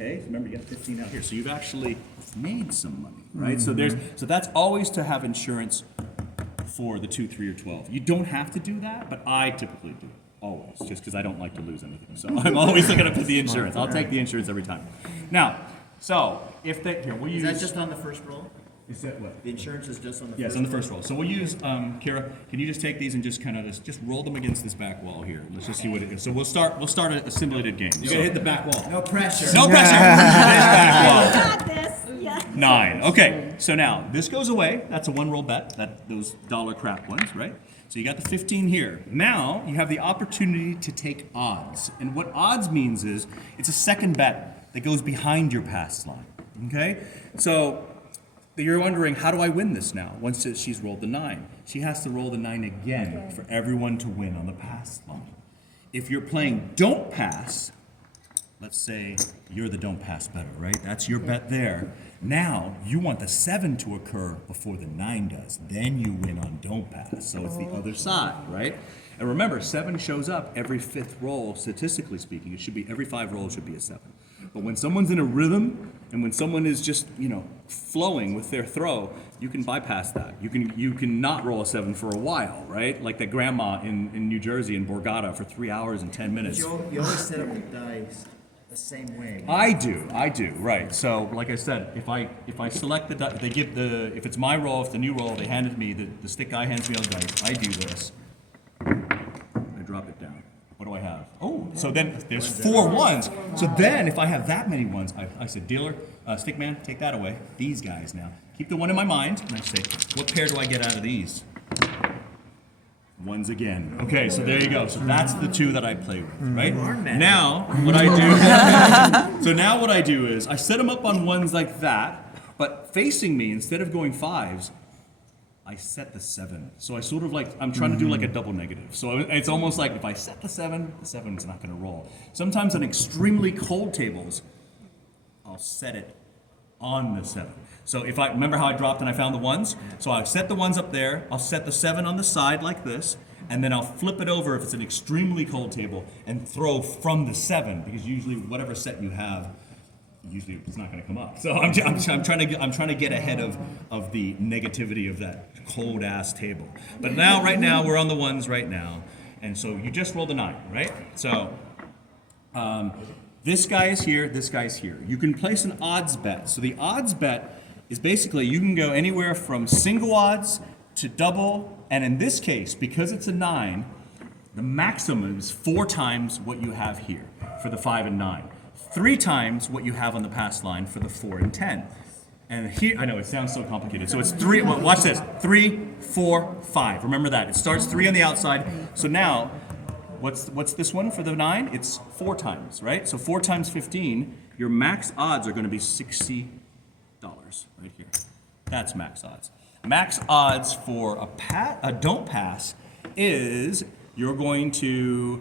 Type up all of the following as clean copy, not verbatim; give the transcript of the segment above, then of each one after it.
Okay, so remember you got 15 out here. So you've actually made some money, right? So that's always to have insurance for the 2, 3, or 12. You don't have to do that, but I typically do it. Always, just because I don't like to lose anything. So I'm always looking up for the insurance. I'll take the insurance every time. Now, so if they, here, we'll use... Is that just on the first roll? Is that what? The insurance is just on the first roll? Yes, on the first roll. So we'll use, Kira, can you just take these and just kind of just roll them against this back wall here. Let's just see what it is. So we'll start a simulated game. You gotta hit the back wall. No pressure. No pressure! This back wall. Got this. Yeah. 9. Okay, so now this goes away. That's a one roll bet. Those dollar crap ones, right? So you got the 15 here. Now you have the opportunity to take odds. And what odds means is it's a second bet that goes behind your pass line. Okay? So you're wondering, how do I win this now? Once she's rolled the 9. She has to roll the 9 again for everyone to win on the pass line. If you're playing don't pass, let's say you're the don't pass better, right? That's your bet there. Now, you want the 7 to occur before the 9 does. Then you win on don't pass. So it's the other side, right? And remember, 7 shows up every 5th roll, statistically speaking. It should be, every 5 rolls should be a 7. But when someone's in a rhythm, and when someone is just, flowing with their throw, you can bypass that. You can not roll a 7 for a while, right? Like the grandma in New Jersey in Borgata for 3 hours and 10 minutes. You always set up the dice the same way. I do, right. So, like I said, if I select the dice, if it's my roll, if the new roll, they handed me, the stick guy hands me all the dice, I do this. I drop it down. What do I have? Oh, so then there's 4 ones. So then, if I have that many ones, I said, dealer, stick man, take that away. These guys now. Keep the one in my mind, and I say, what pair do I get out of these? Ones again. Okay, so there you go. So that's the 2 that I play with, right? Now, what I do, so now what I do is I set them up on ones like that, but facing me, instead of going 5s, I set the 7. So I sort of I'm trying to do like a double negative. So it's almost like if I set the 7, the 7's not gonna roll. Sometimes on extremely cold tables, I'll set it on the 7. So if I remember how I dropped and I found the 1s, so I set the 1s up there, I'll set the 7 on the side like this, and then I'll flip it over if it's an extremely cold table and throw from the 7, because usually whatever set you have, usually it's not going to come up. So I'm trying to get ahead of the negativity of that cold ass table. But now, right now, we're on the 1s right now, and so you just rolled a 9, right? So. This guy is here, this guy's here. You can place an odds bet. So the odds bet is basically you can go anywhere from single odds to double, and in this case, because it's a 9, the maximum is 4 times what you have here for the 5 and 9. 3 times what you have on the pass line for the 4 and 10. And here, I know it sounds so complicated. So it's 3, well, watch this, 3, 4, 5. Remember that, it starts 3 on the outside. So now, what's this one for the 9? It's 4 times, right? So 4 times 15, your max odds are going to be $60 right here. That's max odds. Max odds for a don't pass is you're going to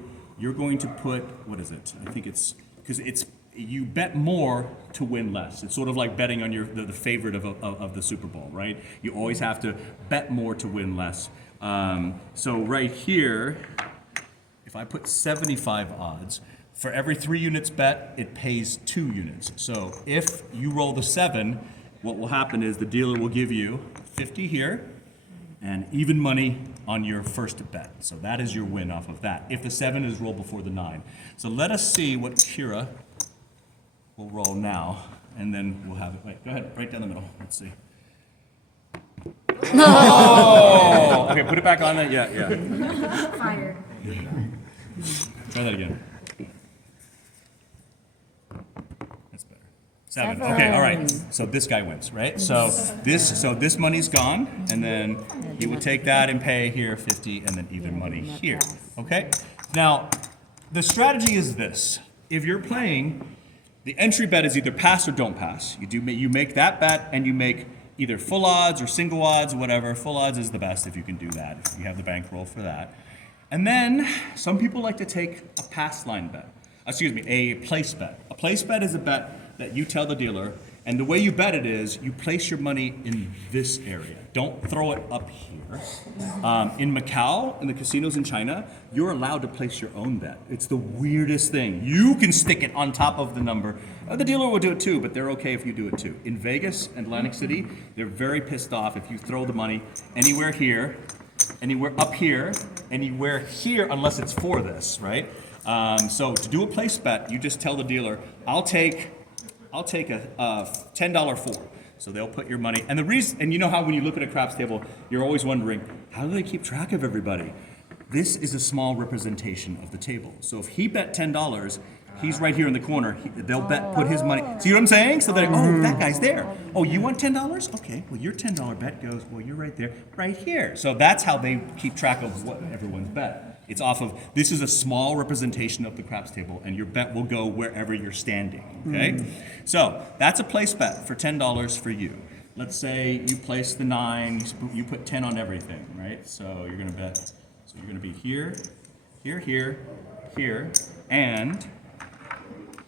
put, what is it? I think it's because you bet more to win less. It's sort of like betting on the favorite of the Super Bowl, right? You always have to bet more to win less. So right here, if I put 75 odds, for every 3 units bet, it pays 2 units. So if you roll the 7, what will happen is the dealer will give you 50 here and even money on your first bet. So that is your win off of that, if the 7 is rolled before the 9. So let us see what Kira will roll now, and then we'll have it. Wait, go ahead, right down the middle. Let's see. Oh! Okay, put it back on there. Yeah. Fire. Try that again. That's better. 7. Okay, all right. So this guy wins, right? So this money's gone, and then he would take that and pay here 50, and then even money here. Okay? Now, the strategy is this. If you're playing, the entry bet is either pass or don't pass. You make that bet, and you make either full odds or single odds, whatever. Full odds is the best if you can do that, if you have the bankroll for that. And then some people like to take a pass line bet. A place bet. A place bet is a bet that you tell the dealer, And the way you bet it is you place your money in this area. Don't throw it up here. In Macau, in the casinos in China, you're allowed to place your own bet. It's the weirdest thing. You can stick it on top of the number. The dealer will do it too, but they're okay if you do it too. In Vegas and Atlantic City, they're very pissed off if you throw the money anywhere here, anywhere up here, anywhere here, unless it's for this, right? So to do a place bet, you just tell the dealer, I'll take a $10 four. So they'll put your money, and the reason, and you know how when you look at a craps table, you're always wondering, how do they keep track of everybody? This is a small representation of the table. So if he bet $10, he's right here in the corner. They'll put his money. See what I'm saying? So they're like, oh, that guy's there. Oh, you want $10? Okay, well, your $10 bet goes, well, you're right there, right here. So that's how they keep track of what everyone's bet. It's off of, this is a small representation of the craps table, and your bet will go wherever you're standing, okay? So that's a place bet for $10 for you. Let's say you place the 9, you put 10 on everything, right? So you're gonna bet, so you're gonna be here, here, here, here, and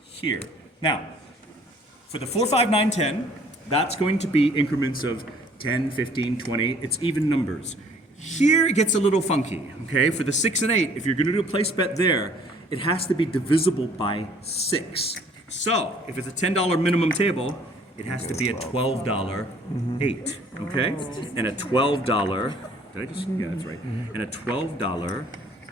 here. Now, for the 4, 5, 9, 10, that's going to be increments of 10, 15, 20, it's even numbers. Here it gets a little funky, okay? For the 6 and 8, if you're gonna do a place bet there, it has to be divisible by 6. So, if it's a $10 minimum table, it has to be a $12 8, okay? And a $12, did I just, yeah, that's right. And a $12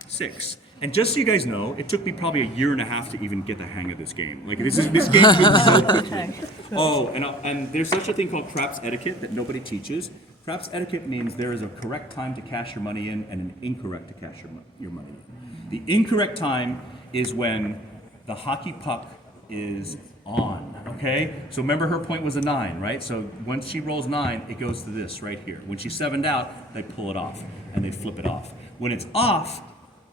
6. And just so you guys know, it took me probably a year and a half to even get the hang of this game. Like this game moves so quickly. Oh, and there's such a thing called craps etiquette that nobody teaches. Craps etiquette means there is a correct time to cash your money in and an incorrect to cash your money in. The incorrect time is when the hockey puck is on, okay? So remember her point was a 9, right? So once she rolls 9, it goes to this right here. When she's 7'd out, they pull it off and they flip it off. When it's off,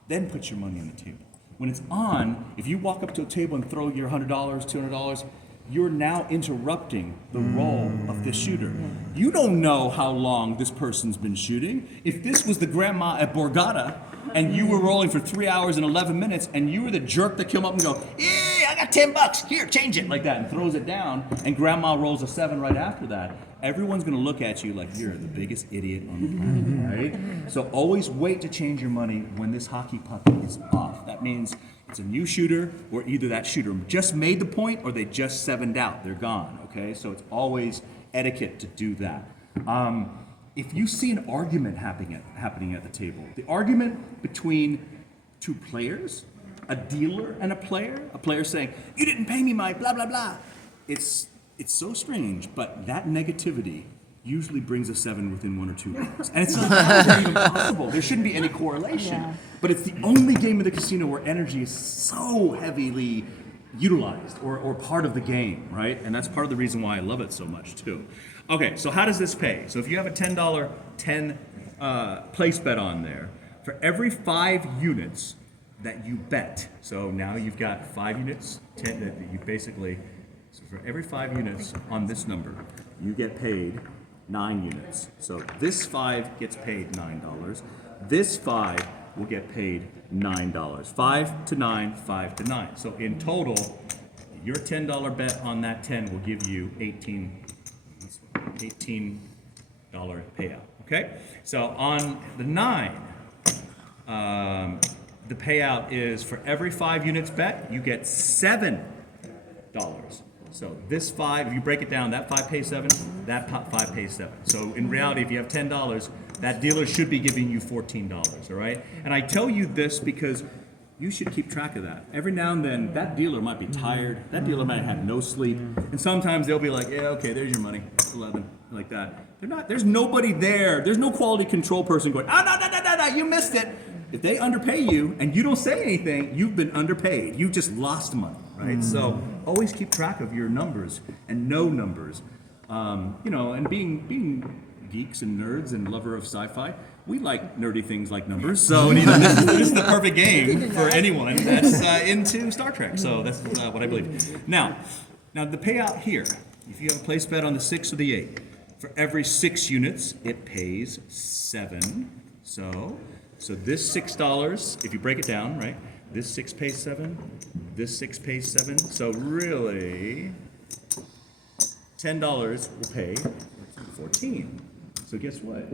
then put your money on the table. When it's on, if you walk up to a table and throw your $100, $200, you're now interrupting the roll of the shooter. You don't know how long this person's been shooting. If this was the grandma at Borgata and you were rolling for 3 hours and 11 minutes and you were the jerk that came up and go, yeah, I got $10, here, change it, like that, and throws it down, and grandma rolls a 7 right after that, everyone's gonna look at you like you're the biggest idiot on the planet, right? So always wait to change your money when this hockey puck is off. That means it's a new shooter, or either that shooter just made the point or they just 7'd out, they're gone, okay? So it's always etiquette to do that. If you see an argument happening at the table, the argument between two players, a dealer and a player saying, you didn't pay me my blah, blah, blah. It's so strange, but that negativity usually brings a 7 within 1 or 2 rounds. And it's not even possible. There shouldn't be any correlation. But it's the only game of the casino where energy is so heavily utilized or part of the game, right? And that's part of the reason why I love it so much too. Okay, so how does this pay? So if you have a $10 place bet on there, for every 5 units that you bet, so now you've got 5 units, 10 that you basically, so for every 5 units on this number, you get paid 9 units. So this 5 gets paid $9. This 5 will get paid $9. 5 to 9, 5 to 9. So in total, your $10 bet on that 10 will give you $18 payout, okay? So on the 9, the payout is for every 5 units bet, you get $7. So this 5, if you break it down, that 5 pays 7, that 5 pays 7. So in reality, if you have $10, that dealer should be giving you $14, all right? And I tell you this because you should keep track of that. Every now and then, that dealer might be tired, that dealer might have no sleep, and sometimes they'll be like, yeah, okay, there's your money, 11, like that. There's nobody there, there's no quality control person going, no, you missed it. If they underpay you and you don't say anything, you've been underpaid. You just lost money, right? So always keep track of your numbers and know numbers. And being geeks and nerds and lover of sci-fi, we like nerdy things like numbers. So this is the perfect game for anyone that's into Star Trek. So that's what I believe. Now the payout here, if you have a place bet on the 6 or the 8, for every 6 units, it pays 7. So this $6, if you break it down, right? This 6 pays 7, this 6 pays 7. So really, $10 will pay 14. So guess what?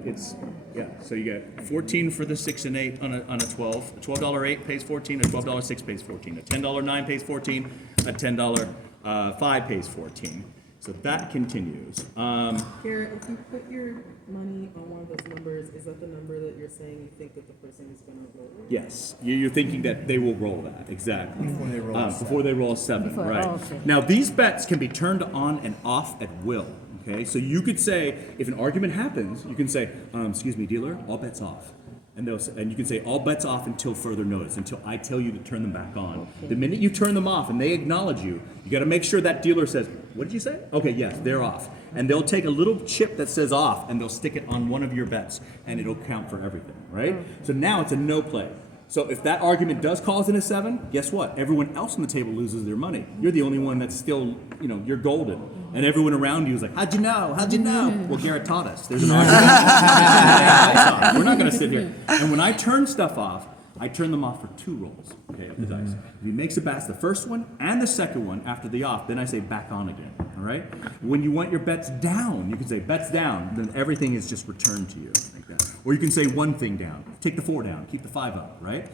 So you get 14 for the 6 and 8 on a 12. A $12 8 pays 14. A $12 6 pays 14. A $10 9 pays 14. A $10 5 pays 14. So that continues. Garrett, if you put your money on one of those numbers, is that the number that you're saying you think that the person is going to roll? Yes, you're thinking that they will roll that, exactly. Before they roll a 7, right. okay. Now, these bets can be turned on and off at will, okay? So you could say, if an argument happens, you can say, excuse me, dealer, all bets off. And you can say, all bets off until further notice, until I tell you to turn them back on. Okay. The minute you turn them off and they acknowledge you, you got to make sure that dealer says, what did you say? Okay, yes, they're off. And they'll take a little chip that says off and they'll stick it on one of your bets and it'll count for everything, right? Okay. So now it's a no play. So if that argument does cause in a 7, guess what? Everyone else on the table loses their money. You're the only one that's still, you're golden. And everyone around you is like, how'd you know? How'd you know? Well, Garrett taught us. There's an argument. We're not going to sit here. And when I turn stuff off, I turn them off for 2 rolls, okay, of the dice. If he makes it past the first one and the second one after the off, then I say back on again, all right? When you want your bets down, you can say bets down, then everything is just returned to you like that. Or you can say one thing down, take the 4 down, keep the 5 up, right?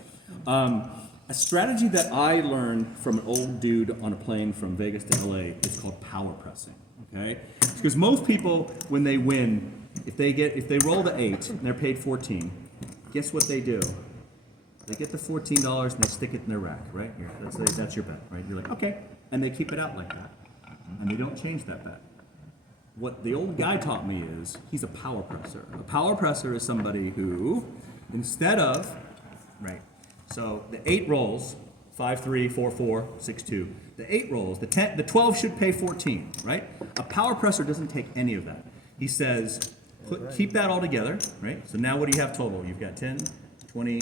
A strategy that I learned from an old dude on a plane from Vegas to LA is called power pressing, okay? Because most people, when they win, if they roll the 8 and they're paid 14, guess what they do? They get the $14 and they stick it in their rack, right? Here, that's your bet, right? You're like, okay. And they keep it out like that. And they don't change that bet. What the old guy taught me is he's a power presser. A power presser is somebody who, instead of, right, so the 8 rolls, 5, 3, 4, 4, 6, 2. The 8 rolls, the 12 should pay 14, right? A power presser doesn't take any of that. He says, keep that all together, right? So now what do you have total? You've got 10, 20,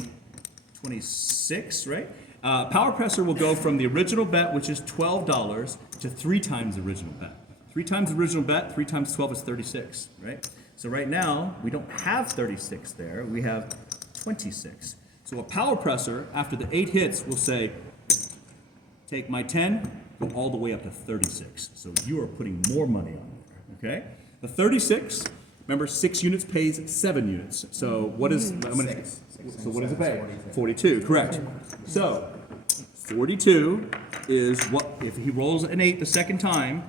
26, right? Power presser will go from the original bet, which is $12, to 3 times the original bet. 3 times the original bet, 3 times 12 is 36, right? So right now, we don't have 36 there, we have 26. So a power presser, after the 8 hits, will say, take my 10, go all the way up to 36. So you are putting more money on there, okay? The 36, remember 6 units pays 7 units. So what is, so what does it pay? 42, correct. So 42 is what, if he rolls an 8 the second time,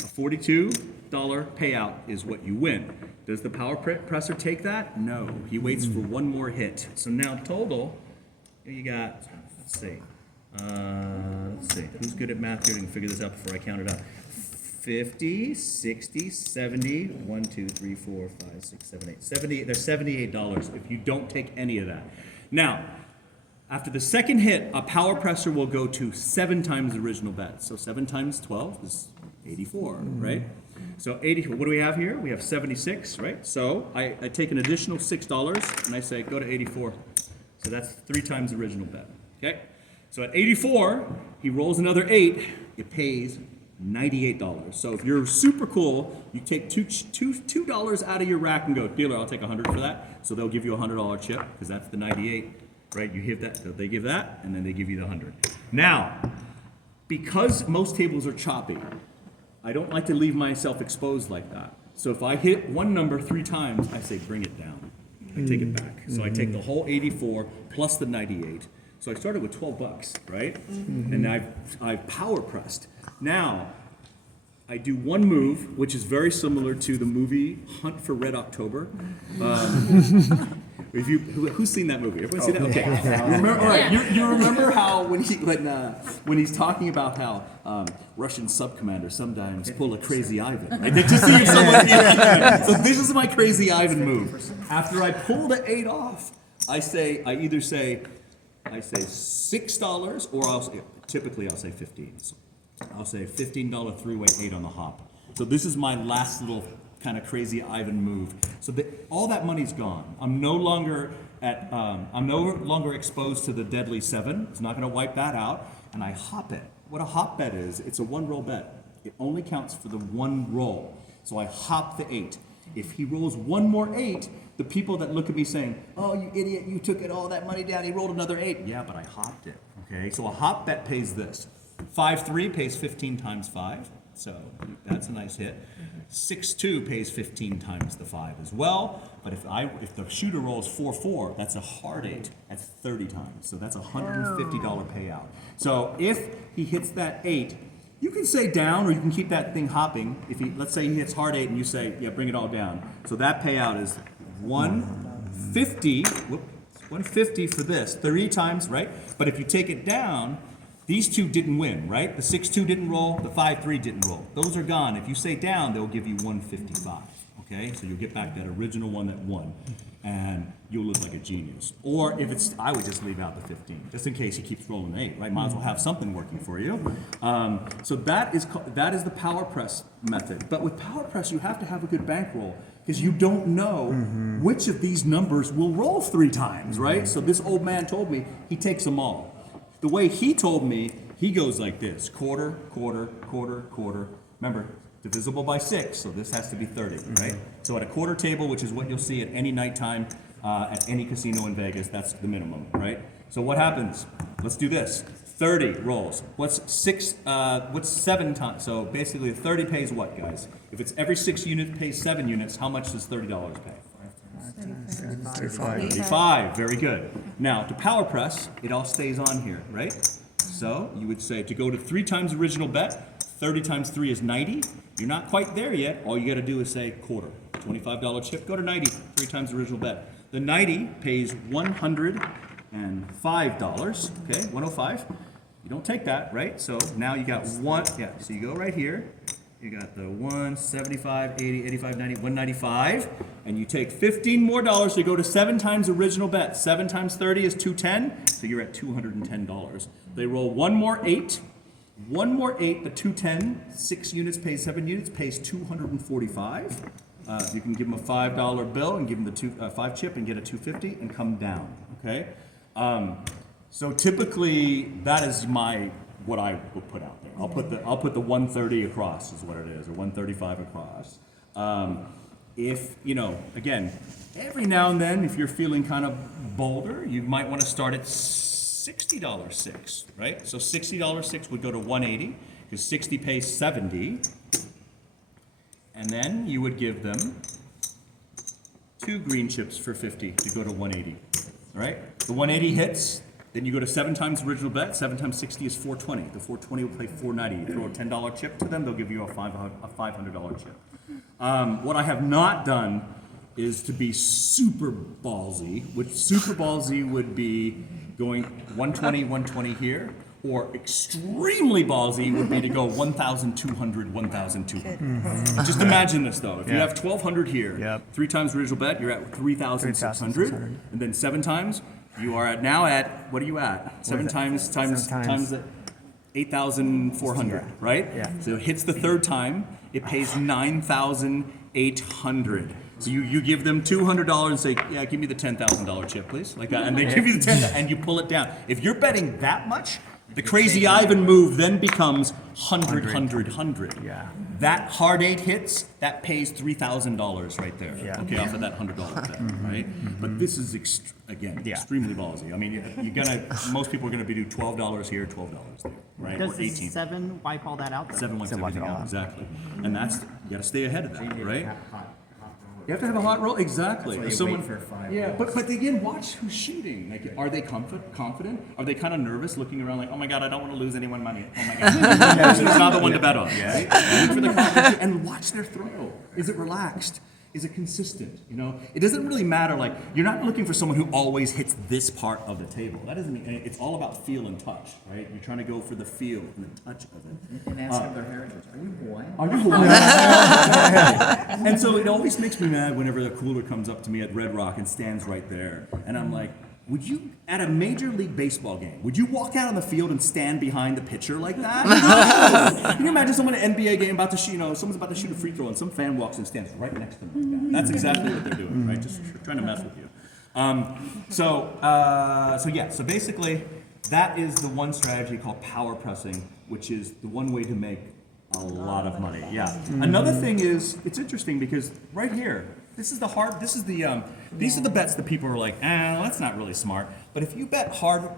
a $42 payout is what you win. Does the power presser take that? No, he waits for one more hit. So now total, you got, let's see, who's good at math here? We can figure this out before I count it out. 50, 60, 70, 1, 2, 3, 4, 5, 6, 7, 8. 70, there's $78 if you don't take any of that. Now, after the second hit, a power presser will go to 7 times the original bet. So 7 times 12 is 84, right? So 84, what do we have here? We have 76, right? So I take an additional $6 and I say, go to 84. So that's 3 times the original bet, okay? So at 84, he rolls another 8, it pays $98. So if you're super cool, you take $2 out of your rack and go, dealer, I'll take 100 for that. So they'll give you a $100 chip because that's the 98, right? You hit that, so they give that, and then they give you the 100. Now, because most tables are choppy, I don't like to leave myself exposed like that. So if I hit one number 3 times, I say bring it down. I take it back. So I take the whole 84 plus the 98. So I started with 12 bucks, right? And I've power pressed. Now, I do one move, which is very similar to the movie Hunt for Red October. Who's seen that movie? Everyone seen that? Okay. Remember, all right. You remember how when he's talking about how Russian sub-commanders sometimes pull a crazy Ivan. Right? Just seeing someone. So this is my crazy Ivan move. After I pull the 8 off, I either say $6 or typically I'll say 15. So I'll say $15 three-way 8 on the hop. So this is my last little kind of crazy Ivan move. So all that money's gone. I'm no longer exposed to the deadly 7. It's not going to wipe that out. And I hop it. What a hop bet is, it's a 1-roll bet. It only counts for the 1 roll. So I hop the 8. If he rolls one more 8, the people that look at me saying, "Oh, you idiot! You took all that money down. He rolled another 8." Yeah, but I hopped it. Okay. So a hop bet pays this. 5-3 pays 15 times 5. So that's a nice hit. 6-2 pays 15 times the 5 as well. But if the shooter rolls 4-4, that's a hard 8. That's 30 times. So that's a $150 payout. So if he hits that 8, you can say down, or you can keep that thing hopping. If he, let's say he hits hard 8, and you say, yeah, bring it all down. So that payout is 150. Whoop, 150 for this, 30 times, right? But if you take it down, these two didn't win, right? The 6-2 didn't roll, the 5-3 didn't roll. Those are gone. If you say down, they'll give you 155, okay? So you'll get back that original one that won, and you'll look like a genius. Or if it's, I would just leave out the 15, just in case he keeps rolling 8, right? Might as well have something working for you. So that is the power press method. But with power press, you have to have a good bankroll, because you don't know which of these numbers will roll 3 times, right? So this old man told me he takes them all. The way he told me, he goes like this: quarter, quarter, quarter, quarter. Remember, divisible by 6, so this has to be 30, right? So at a quarter table, which is what you'll see at any nighttime at any casino in Vegas, that's the minimum, right? So what happens? Let's do this. 30 rolls. What's 7 times? So basically 30 pays what, guys? If it's every 6 units pays 7 units, how much does $30 pay? 35. Very good. Now, to power press, it all stays on here, right? So you would say to go to 3 times original bet, 30 times 3 is 90. You're not quite there yet. All you got to do is say quarter. $25 chip, go to 90, 3 times original bet. The 90 pays $105, okay? 105. You don't take that, right? So now you got one, yeah, so you go right here. You got the 175, 80, 85, 90, 195, and you take $15 more to go to 7 times original bet. 7 times 30 is 210, so you're at $210. They roll one more 8, the 210, 6 units pays 7 units, pays $245. You can give them a $5 bill and give them the 5 chip and get a $250 and come down, okay? So typically, that is what I would put out there. I'll put the 130 across is what it is, or 135 across. If, again, every now and then, if you're feeling kind of bolder, you might want to start at $60 6, right? So $60 6 would go to 180, because 60 pays 70. And then you would give them 2 green chips for 50 to go to 180, all right? The 180 hits. Then you go to 7 times original bet. 7 times 60 is 420. The 420 will pay 490. You throw a $10 chip to them, they'll give you a $500 chip. What I have not done is to be super ballsy, which super ballsy would be going 120, 120 here, or extremely ballsy would be to go 1,200, 1,200. Just imagine this though. If you have 1,200 here, 3 times original bet, you're at 3,600, and then 7 times, you are now at, what are you at? 7 times 8,400, right? Yeah. So it hits the 3rd time, it pays 9,800. So you give them $200 and say, yeah, give me the $10,000 chip, please, like that, and they give you the 10, and you pull it down. If you're betting that much, the crazy Ivan move then becomes 100, 100, 100. Yeah. That hard 8 hits, that pays $3,000 right there. Yeah. Okay, off of that $100 bet, right? But this is extremely ballsy. I mean, most people are gonna do $12 here, $12 there, right? Does Or the 18. 7 wipe all that out? Though? 7 wipes So wipe it everything all out, out. exactly. And that's, you gotta stay ahead of that, right? Hot You have to have a hot roll, exactly. That's why you wait for 5 yeah, rolls. but again, watch who's shooting. Like, are they confident? Are they kind of nervous, looking around like, oh my god, I don't want to lose anyone money. Oh my god, it's not the one to bet on. Right? Look for the confidence and watch their throw. Is it relaxed? Is it consistent? It doesn't really matter. Like, you're not looking for someone who always hits this part of the table. That doesn't mean it's all about feel and touch, right? You're trying to go for the feel and the touch of it. And ask them their heritage. Are you Hawaiian? Are you Hawaiian? And so it always makes me mad whenever the cooler comes up to me at Red Rock and stands right there. And I'm like, would you, at a Major League Baseball game, would you walk out on the field and stand behind the pitcher like that? No. Can you imagine someone at an NBA game about to shoot, someone's about to shoot a free throw and some fan walks and stands right next to them like that? That's exactly what they're doing, right? Just trying to mess with you. So basically, that is the one strategy called power pressing, which is the one way to make a lot of money. Yeah. Another thing is, it's interesting because right here, these are the bets that people are like, that's not really smart. But if you bet hard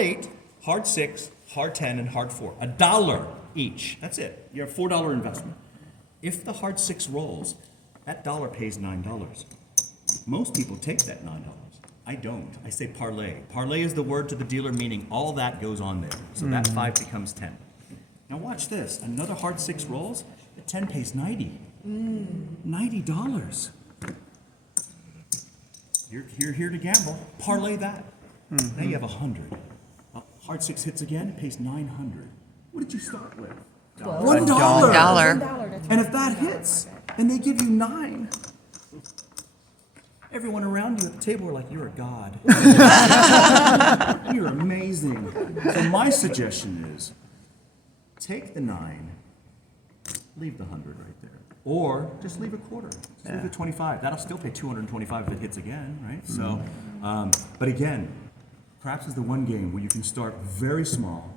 8, hard 6, hard 10, and hard 4, $1 each. That's it. You're a $4 investment. If the hard six rolls, that dollar pays $9. Most people take that $9. I don't. I say parlay. Parlay is the word to the dealer, meaning all that goes on there. So that 5 becomes 10. Now watch this. Another hard six rolls, the 10 pays 90. $90. You're here to gamble. Parlay that. Now you have 100. Hard six hits again, it pays 900. What did you start with? $1. $1. And if that hits, and they give you 9, everyone around you at the table are like, you're a god. You're amazing. So my suggestion is, take the 9, leave the 100 right there. Or just leave a quarter, just leave it 25. That'll still pay 225 if it hits again, right? So, but again, craps is the one game where you can start very small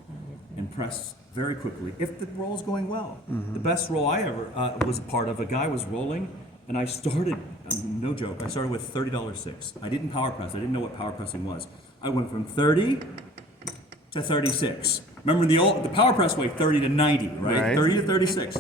and press very quickly if the roll's going well. The best roll I ever was a part of, a guy was rolling, and I started, no joke, I started with $30 six. I didn't power press. I didn't know what power pressing was. I went from 30 to 36. Remember the power press way, 30 to 90, right? 30 to 36.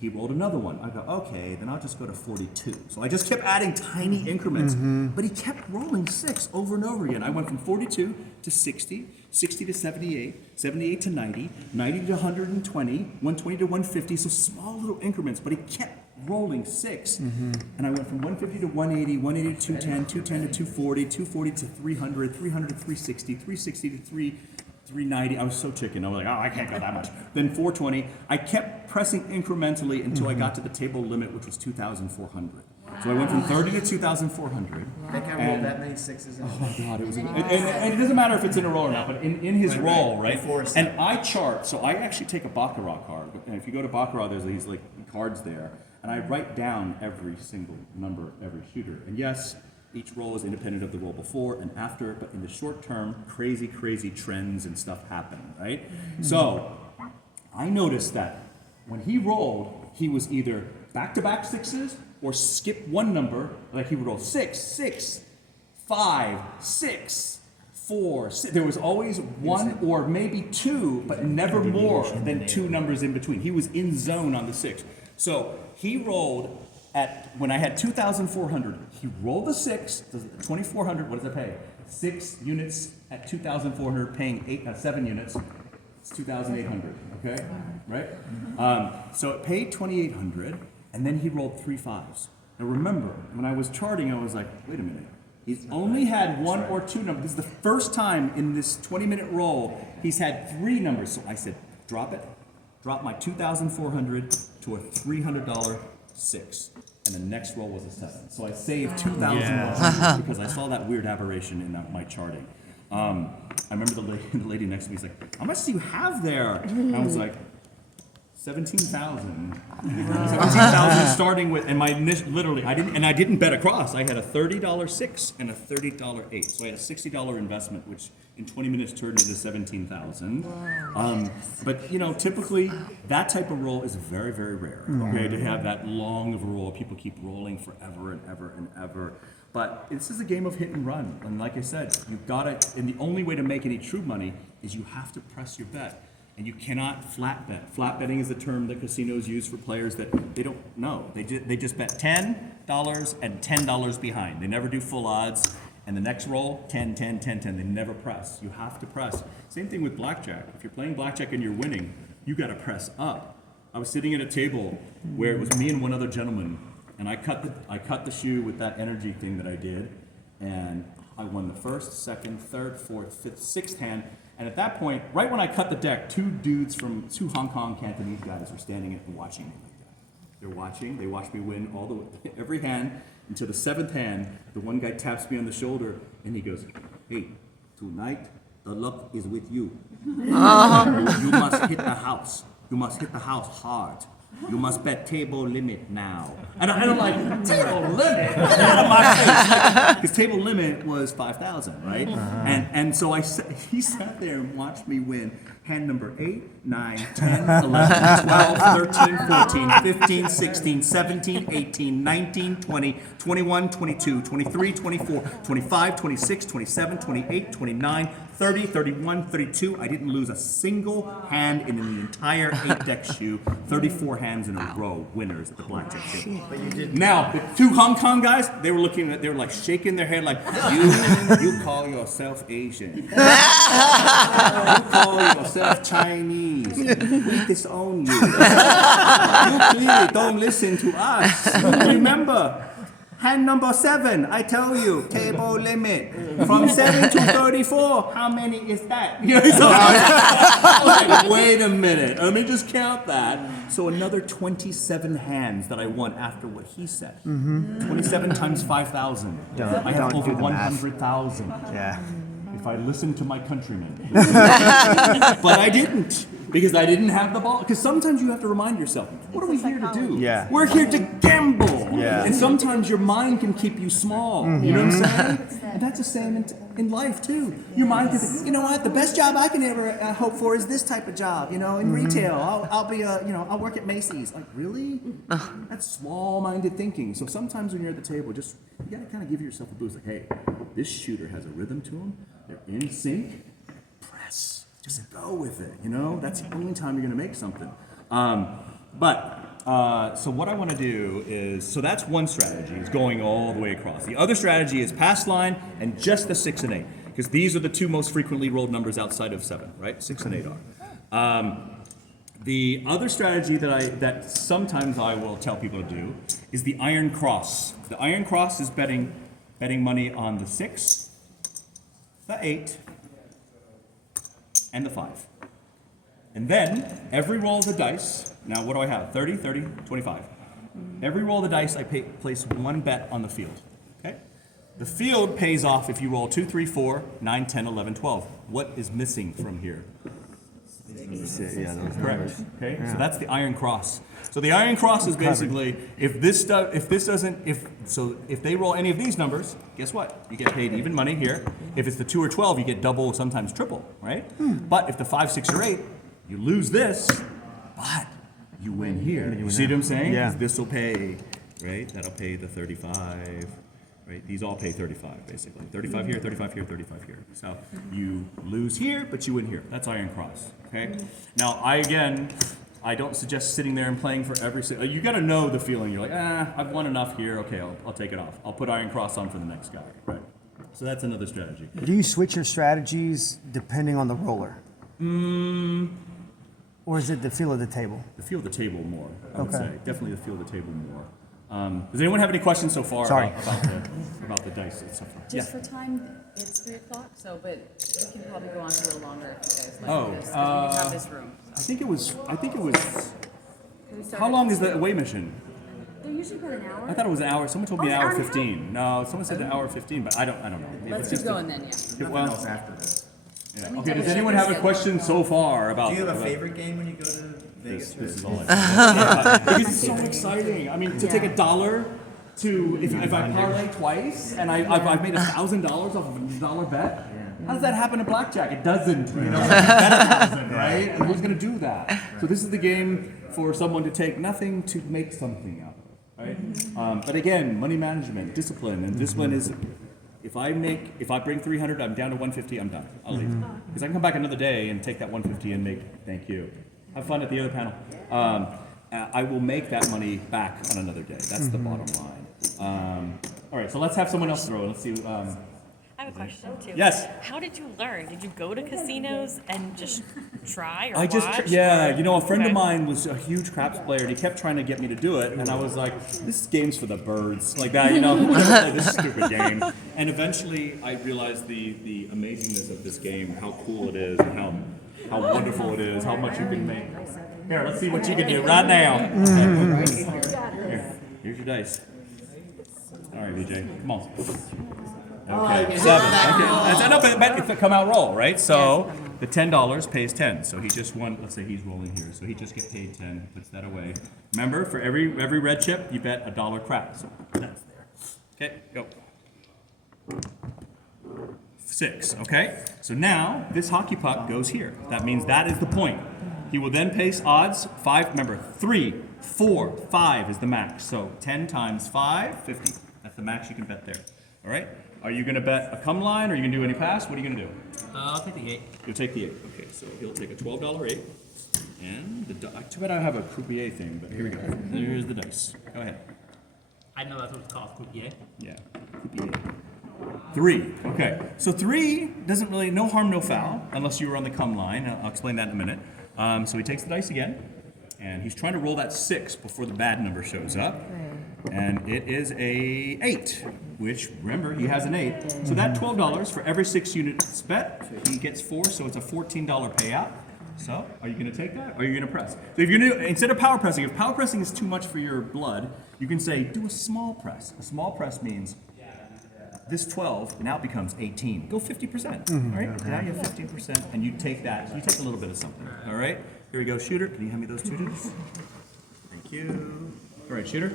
He rolled another one. I go, okay, then I'll just go to 42. So I just kept adding tiny increments, but he kept rolling 6 over and over again. I went from 42 to 60, 60 to 78, 78 to 90, 90 to 120, 120 to 150, so small little increments, but he kept rolling 6. And I went from 150 to 180, 180 to 210, 210 to 240, 240 to 300, 300 to 360, 360 to 390. I was so chicken. I was like, oh, I can't go that much. Then 420. I kept pressing incrementally until I got to the table limit, which was 2,400. So I went from 30 to 2,400. They can't roll that many sixes in. Oh my God, it was, and it doesn't matter if it's in a roll or not, but in his roll, right? And I chart, so I actually take a Baccarat card. And if you go to Baccarat, there's these like cards there, and I write down every single number of every shooter. And yes, each roll is independent of the roll before and after, but in the short term, crazy trends and stuff happen, right? So I noticed that when he rolled, he was either back-to-back sixes or skip one number, like he would roll 6, 6, 5, 6, 4, 6. There was always one or maybe 2, but never more than 2 numbers in between. He was in zone on the 6. So he rolled when I had 2,400, he rolled the 6, 2,400, what does that pay? 6 units at 2,400, paying 7 units, it's 2,800, okay? Right? So it paid 2,800, and then he rolled 3 5s. Now remember, when I was charting, I was like, wait a minute. He's only had 1 or 2 numbers. This is the first time in this 20-minute roll he's had 3 numbers. So I said, drop it. Drop my 2,400 to a $300 6. And the next roll was a 7. So I saved 2,000 because I saw that weird aberration in my charting. I remember the lady next to me was like, how much do you have there? And I was like, 17,000. 17,000 starting with, and my literally, I didn't bet across. I had a $30 6 and a $30 8. So I had a $60 investment, which in 20 minutes turned into 17,000. But you know, typically that type of roll is very, very rare. Okay, to have that long of a roll, people keep rolling forever and ever and ever. But this is a game of hit and run, and like I said, you've got to. And the only way to make any true money is you have to press your bet. And you cannot flat bet. Flat betting is the term that casinos use for players that they don't know. They just bet $10 and $10 behind. They never do full odds. And the next roll, 10, 10, 10, 10. They never press. You have to press. Same thing with blackjack. If you're playing blackjack and you're winning, you got to press up. I was sitting at a table where it was me and one other gentleman, and I cut the shoe with that energy thing that I did, and I won the first, second, third, fourth, fifth, sixth hand. And at that point, right when I cut the deck, 2 dudes from 2 Hong Kong Cantonese guys were standing and watching me like that. They're watching. They watched me win every hand until the 7th hand. The one guy taps me on the shoulder and he goes, "Hey, tonight the luck is with you. You must hit the house. You must hit the house hard. You must bet table limit now." And I'm like, table limit? Out of my face. Because table limit was 5,000, right? And so he sat there and watched me win hand number 8, 9, 10, 11, 12, 13, 14, 15, 16, 17, 18, 19, 20, 21, 22, 23, 24, 25, 26, 27, 28, 29, 30, 31, 32. I didn't lose a single hand in the entire 8-deck shoe. 34 hands in a row, winners at the blackjack table. But you did. Now, the two Hong Kong guys, they were looking at, they were like shaking their head like, you call yourself Asian. You call yourself Chinese. We disown you. You clearly don't listen to us. Remember, hand number 7, I tell you, table limit. From 7 to 34, how many is that? You know, so I was like, wait a minute, let me just count that. So another 27 hands that I won after what he said. 27 times 5,000. I have don't over do the math. 100,000. Yeah. If I listened to my countrymen. But I didn't, because I didn't have the ball. Because sometimes you have to remind yourself, what are we here to do? Yeah. We're here to gamble. Yeah. And sometimes your mind can keep you small. You know what I'm saying? And that's the same in life too. Your mind can say, you know what, the best job I can ever hope for is this type of job, you know, in retail. I'll be I'll work at Macy's. Like, really? That's small-minded thinking. So sometimes when you're at the table, just, you gotta kind of give yourself a boost. Like, hey, this shooter has a rhythm to him. They're in sync. Press. Just go with it, you know? That's the only time you're gonna make something. So what I want to do is, so that's one strategy, is going all the way across. The other strategy is pass line and just the 6 and 8, because these are the two most frequently rolled numbers outside of 7, right? 6 and 8 are. The other strategy that sometimes I will tell people to do is the iron cross. The iron cross is betting money on the 6, the 8, and the 5. And then, every roll of the dice, now what do I have? 30, 30, 25. Every roll of the dice, I place one bet on the field, okay? The field pays off if you roll 2, 3, 4, 9, 10, 11, 12. What is missing from here? Yeah, those Correct, okay? So that's the iron cross. So the iron cross is basically, if they roll any of these numbers, guess what? You get paid even money here. If it's the 2 or 12, you get double, sometimes triple, right? But if the 5, 6, or 8, you lose this, but you win here. You see what I'm saying? Yeah. This will pay, right? That'll pay the 35, right? These all pay 35, basically. 35 here, 35 here, 35 here. So you lose here, but you win here. That's iron cross, okay? Now, I don't suggest sitting there and playing for every single, you gotta know the feeling. You're like, I've won enough here, okay, I'll take it off. I'll put iron cross on for the next guy, right? So that's another strategy. Do you switch your strategies depending on the roller? Or is it the feel of the table? The feel of the table more, I would Okay. say. Definitely the feel of the table more. Does anyone have any questions so far Sorry. about the dice and stuff? Just for time, it's 3 o'clock, so, but we can probably go on a little longer if you guys like Oh, this, because we have this room. I think it was, Can we start how at long is the 6? away mission? They're usually about an hour. I thought it was an hour. Someone told me Oh, an an hour hour and a 15. No, someone said an hour 15, but I don't know. If Let's it's keep just going then, yeah. a- well, Nothing else after this. yeah. me Okay, double does check anyone your have a schedule. question so far about? Do you have a about- favorite game when you go to Vegas? This is all I Because it's so exciting. I mean, to take $1 to, if I parlay twice and I've made $1,000 off of a $1 bet, how does that happen in blackjack? It doesn't. You know, bet 1,000, right? And who's going to do that? So this is the game for someone to take nothing to make something out of, right? But again, money management, discipline, and discipline is, if I bring 300, I'm down to 150, I'm done. I'll leave. Because I can come back another day and take that 150 and make, thank you. Have fun at the other panel. I will make that money back on another day. That's the bottom line. All right, so let's have someone else throw. Let's see. I have a question too. Yes. How did you learn? Did you go to casinos and just try or I just, watch? yeah, or- you know, a friend of Okay. mine was a huge craps player, and he kept trying to get me to do it, and I was like, this game's for the birds, like that, you know, who would ever play this stupid game? And eventually, I realized the amazingness of this game, how cool it is, and how wonderful it is, how much you can make. Here, let's see what you can do right now. Here's your dice. All right, VJ, come on. Okay, 7. Okay, that's enough. But it's a come out roll, right? So the $10 pays 10. So he just won. Let's say he's rolling here. So he just gets paid 10. Puts that away. Remember, for every red chip, you bet $1 crap. So that's there. Okay, go. 6. Okay. So now this hockey puck goes here. That means that is the point. He will then place odds 5. Remember, 3, 4, 5 is the max. So 10 times 5, 50. That's the max you can bet there. All right. Are you going to bet a come line, or are you going to do any pass? What are you going to do? I'll take the 8. You'll take the 8. Okay, so he'll take a $12 8. And too bad I don't have a croupier thing, but here we go. Here's the dice. Go ahead. I know that's what it's called, croupier. Yeah, croupier. 3. Okay, so 3 doesn't really, no harm, no foul, unless you were on the come line. I'll explain that in a minute. So he takes the dice again, and he's trying to roll that 6 before the bad number shows up. And it is a 8, which, remember, he has an 8. So that $12 for every 6 units bet, he gets 4, so it's a $14 payout. So, are you going to take that, or are you going to press? So if you're going to, instead of power pressing, if power pressing is too much for your blood, you can say, do a small press. A small press means this 12 now becomes 18. Go 50%, all right? Now you have 15%, and you take that, you take a little bit of something, all right? Here we go, shooter. Can you hand me those 2 dudes? Thank you. All right, shooter.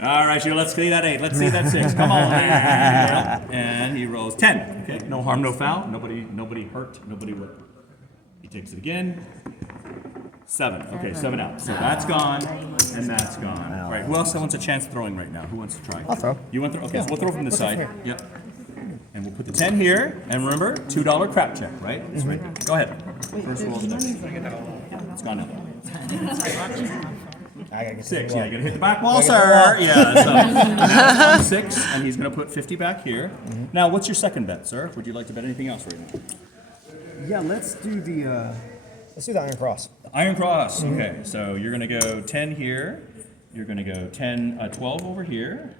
All right, shooter, let's see that 8. Let's see that 6. Come on. And he rolls 10. Okay, no harm, no foul. Nobody hurt, nobody would. He takes it again. 7. Okay, 7 out. So that's gone, and that's gone. All right, who else wants a chance throwing right now? Who wants to try? I'll throw. You want to throw? Okay, so we'll throw from this side. Yep. And we'll put the 10 here, and remember, $2 crap check, right? It's right there. Go ahead. First roll of the dice. It's gone now. I gotta get 6, yeah, you gotta hit the back wall, sir. Yeah, so now on 6, and he's gonna put 50 back here. Now, what's your second bet, sir? Would you like to bet anything else right now? Yeah, let's do the iron cross. The iron cross. Okay, so you're gonna go 10 here. You're gonna go 12 over here.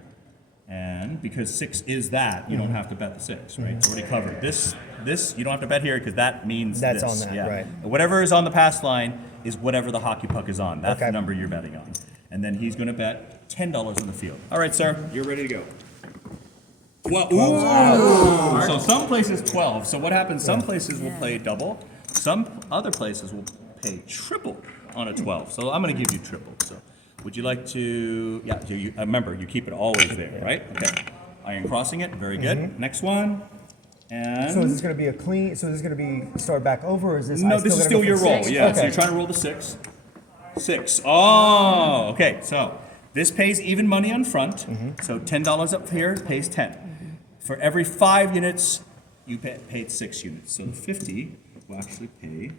And because 6 is that, you don't have to bet the 6, right? It's already covered. This you don't have to bet here because that means That's this. on that, yeah. right. Whatever is on the pass line is whatever the hockey puck is on. That's Okay. the number you're betting on. And then he's going to bet $10 on the field. All right, sir, you're ready to go. Well, ooh. So some places 12. So what happens? Some places will play double. Some other places will pay triple on a 12. So I'm going to give you triple. So would you like to? Yeah. You remember, you keep it always there, right? Okay. Iron crossing it. Very good. Next one. And So is this gonna be a clean? So is this gonna be start back over, or is this? no, this is still your roll. Yeah. So Okay. you're trying to roll the 6. 6. Oh, okay. So this pays even money on front. So $10 up here pays 10. For every 5 units, you paid 6 units. So the 50 will actually pay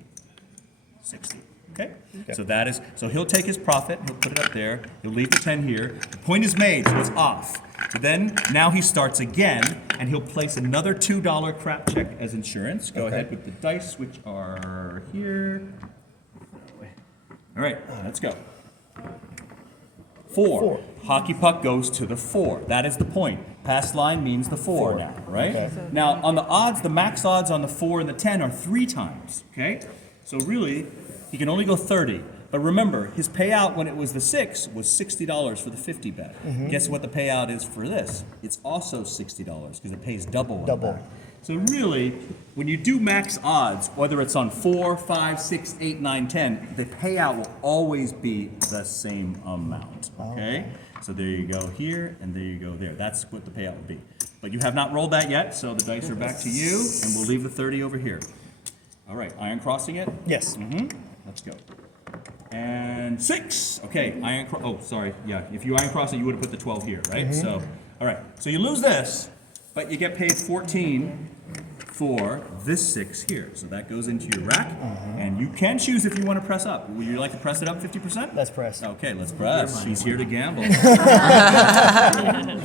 60. Okay? So that is, so he'll take his profit, he'll put it up there, he'll leave the 10 here. The point is made, so it's off. So then, now he starts again, and he'll place another $2 crap check as insurance. Go ahead with the dice, which are here. All right, let's go. 4. Hockey puck goes to the 4. That is the point. Pass line means the 4 now, right? Okay. Now, on the odds, the max odds on the 4 and the 10 are 3 times, okay? So really, he can only go 30. But remember, his payout when it was the 6 was $60 for the 50 bet. Guess what the payout is for this? It's also $60 because it pays double. on Double. that. So really, when you do max odds, whether it's on 4, 5, 6, 8, 9, 10, the payout will always be the same amount, okay? So there you go here, and there you go there. That's what the payout will be. But you have not rolled that yet, so the dice are back to you, and we'll leave the 30 over here. All right, iron crossing it. Yes. Let's go. And 6. Okay, oh, sorry. Yeah, if you iron cross it, you would have put the 12 here, right? So, all right. So you lose this, but you get paid 14 for this 6 here. So that goes into your rack, and you can choose if you want to press up. Would you like to press it up 50%? Let's press. Okay, let's press. He's here to gamble. He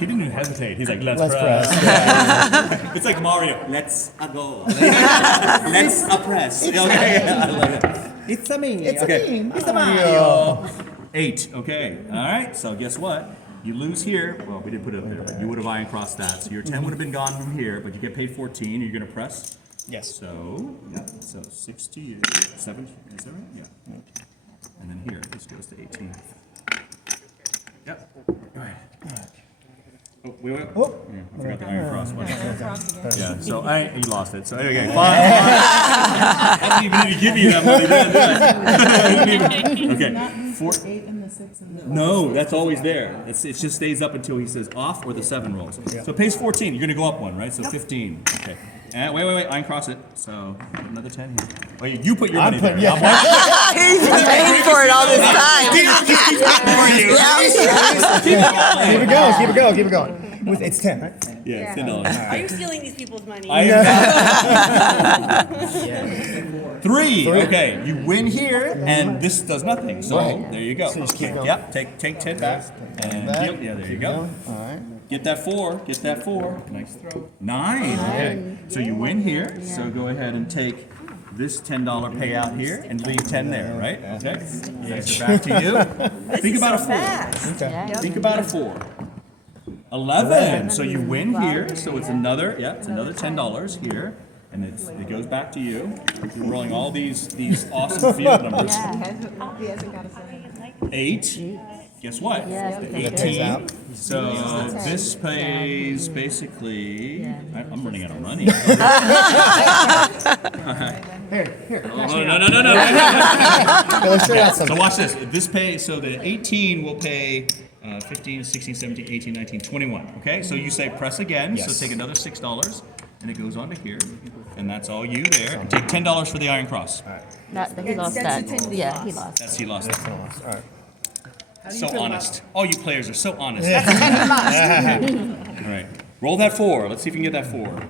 didn't even hesitate. He's like, let's press. Yeah. It's like Mario. Let's go. Let's press. Okay, I love it. It's a me. It's a me. It's a Mario. 8. Okay. All right. So guess what? You lose here. Well, we didn't put it up there, but you would have iron crossed that. So your 10 would have been gone from here, but you get paid 14. You're going to press. Yes. So, yeah. So 60, 7. Is that right? Yeah. And then here, this goes to 18. Yep. All right. Oh, wait. Yeah, I forgot the iron cross. Yeah, so you lost it. So okay, fine. I didn't even need to give you that money. Okay. Not the 8 and the 6 and the No, that's always there. It just stays up until he says off or the 7 rolls. So it pays 14. You're going to go up 1, right? So 15. Okay. And wait. Iron cross it. So put another 10 here. Oh, you put your money there. Yeah. He's been waiting for it all this time. Keep it going. Keep it going. It's 10, right? Yeah, it's $10. Are you stealing these people's money? I am not. Three. Okay, you win here, and this does nothing. So Right. there you go. So just keep going. Yep. Take 10 back. And back. yeah, there you go. All right. Get that 4. Get that 4. Nice throw. 9. Okay. So you win here. So go ahead and take this $10 payout here and leave 10 there, right? Okay. Nice. Back to you. Think about a 4. Okay. Think about a 4. 11. So you win here. So it's another $10 here. And it goes back to you. You're rolling all these awesome field numbers. He hasn't got a second. 8. Guess what? 18. So this pays basically. I'm running out of money. Here. No. Let's try out So some. watch this. This pays. So the 18 will pay 15, 16, 17, 18, 19, 21. Okay. So you say press again. Yes. So take another $6, and it goes on to here, and that's all you there. And take $10 for the iron cross. He lost that. Yeah, he lost. That's he lost. It. All right. So honest. All you players are so honest. All right. Roll that 4. Let's see if we can get that 4.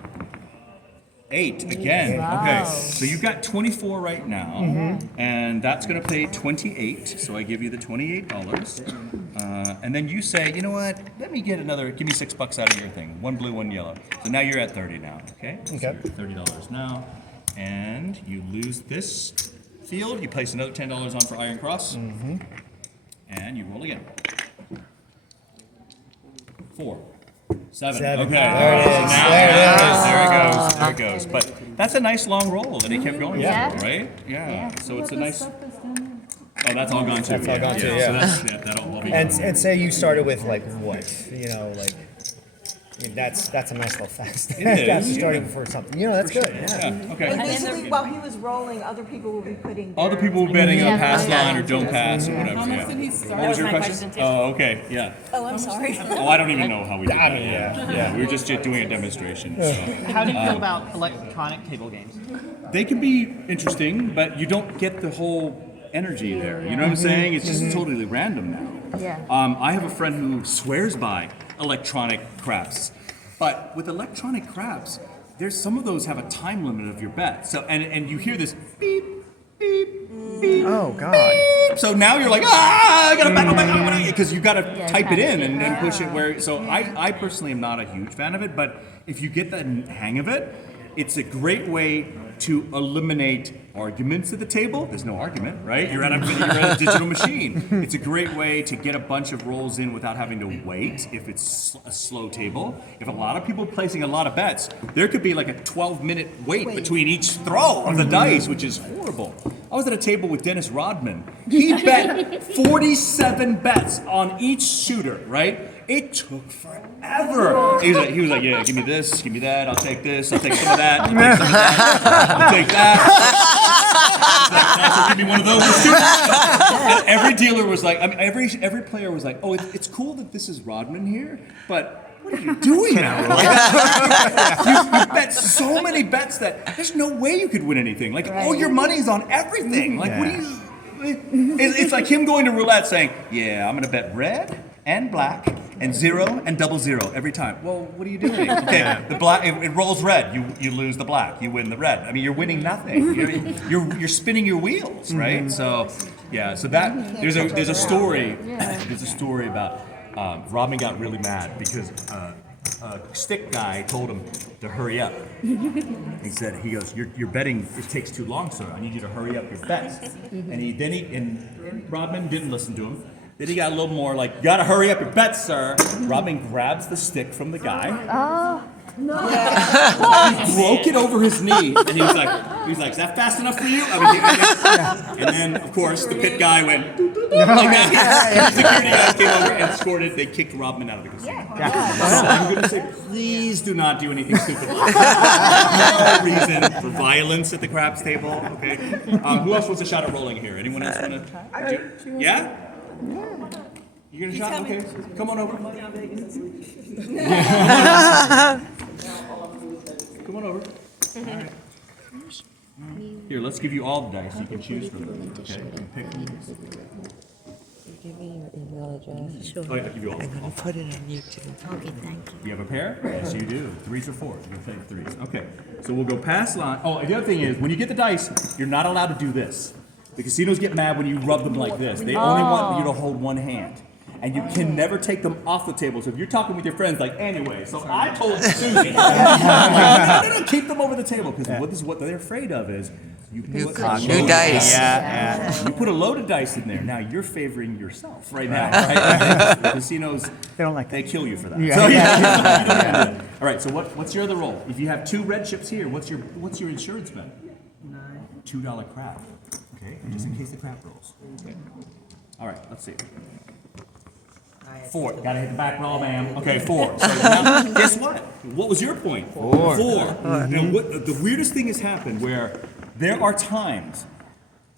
8 again. Okay. So you've got 24 right now, and that's going to pay 28. So I give you the $28, and then you say, you know what? Let me get another. Give me $6 out of your thing. 1 blue, 1 yellow. So now you're at 30 now. Okay. So Okay. you're at $30 now, and you lose this field. You place another $10 on for iron cross. And you roll again. 4. 7. Seven. Okay. There it is. There it goes. But that's a nice long roll that he kept going Yeah. for, right? Yeah. So it's a nice. Oh, that's all gone too. That's all gone too, So yeah. that'll all be And gone. say you started with like what? I mean, that's a nice little fast. It is, That's yeah. starting for something. That's good. Yeah. Yeah. Okay. And basically, while he was rolling, other people will be putting. Other people were betting on Yeah. pass line or don't pass or whatever. How much Yeah. did he start? What was your my question? question, too. Oh, okay. Yeah. Oh, I'm sorry. Oh, I don't even know how we did I that. mean, yeah. We were just doing a demonstration. So. How do you feel about electronic table games? They can be interesting, but you don't get the whole energy there. You know what I'm saying? It's just totally random now. Yeah. I have a friend who swears by electronic craps, but with electronic craps, there's some of those have a time limit of your bet. So and you hear this beep, beep, beep. Oh, God. Beep. So now you're like, I gotta bet, because you gotta type it in and then push it where. So I personally am not a huge fan of it, but if you get the hang of it, it's a great way to eliminate arguments at the table. There's no argument, right? You're at a digital machine. It's a great way to get a bunch of rolls in without having to wait if it's a slow table. If a lot of people placing a lot of bets, there could be like a 12-minute wait between each throw of the dice, which is horrible. I was at a table with Dennis Rodman. He bet 47 bets on each shooter, right? It took forever. He was like, yeah, give me this, give me that, I'll take this, I'll take some of that, I'll take some of that, I'll take that. Also, give me one of those. And every dealer was like, I mean, every player was like, oh, it's cool that this is Rodman here, but what are you doing now? You bet so many bets that there's no way you could win anything. Like, all your money's on everything. Like, what do you? It's like him going to roulette saying, yeah, I'm gonna bet red and black and 0 and 00 every time. Well, what are you doing? Okay, the black it rolls red. You lose the black. You win the red. I mean, you're winning nothing. You're spinning your wheels, right? So yeah. So that there's a story. There's a story about Rodman got really mad because a stick guy told him to hurry up. He said, he goes, you're betting, it takes too long, sir. I need you to hurry up your bets. And Rodman didn't listen to him. Then he got a little more like, you gotta hurry up your bets, sir. Rodman grabs the stick from the guy. He broke it over his knee, and he was like, is that fast enough for you? I mean, and then, of course, the pit guy went like that. The security guy came over and scored it. They kicked Rodman out of the casino. So I'm going to say, please do not do anything stupid. No reason for violence at the craps table. Okay. Who else wants a shot at rolling here? Anyone else want to? Yeah. You get a shot? Okay. Come on over. Come on over. All right. Here, let's give you all the dice. You can choose from them. Okay. You can pick them. Give me your email address. Sure. Oh, yeah, I'll give you all. I'm gonna put it on YouTube. Okay, thank you. You have a pair? Yes, you do. Threes or fours? You're gonna take threes. Okay. So we'll go past line. Oh, the other thing is, when you get the dice, you're not allowed to do this. The casinos get mad when you rub them like this. They only want you to hold one hand. And you can never take them off the table. So if you're talking with your friends, like, anyway, so I told Susie, no, keep them over the table. Because what they're afraid of is you put New dice. you put a load of dice in there. Now you're favoring yourself right now. Right? The casinos, They don't like they kill you for that. Yeah. So, yeah. All right. So what's your other roll? If you have 2 red chips here, what's your insurance bet? $2 crap. Okay. Just in case the crap rolls. All right. Let's see. 4. Gotta hit the back roll, ma'am. Okay, 4. So now, guess what? What was your point? 4. Now, the weirdest thing has happened where there are times,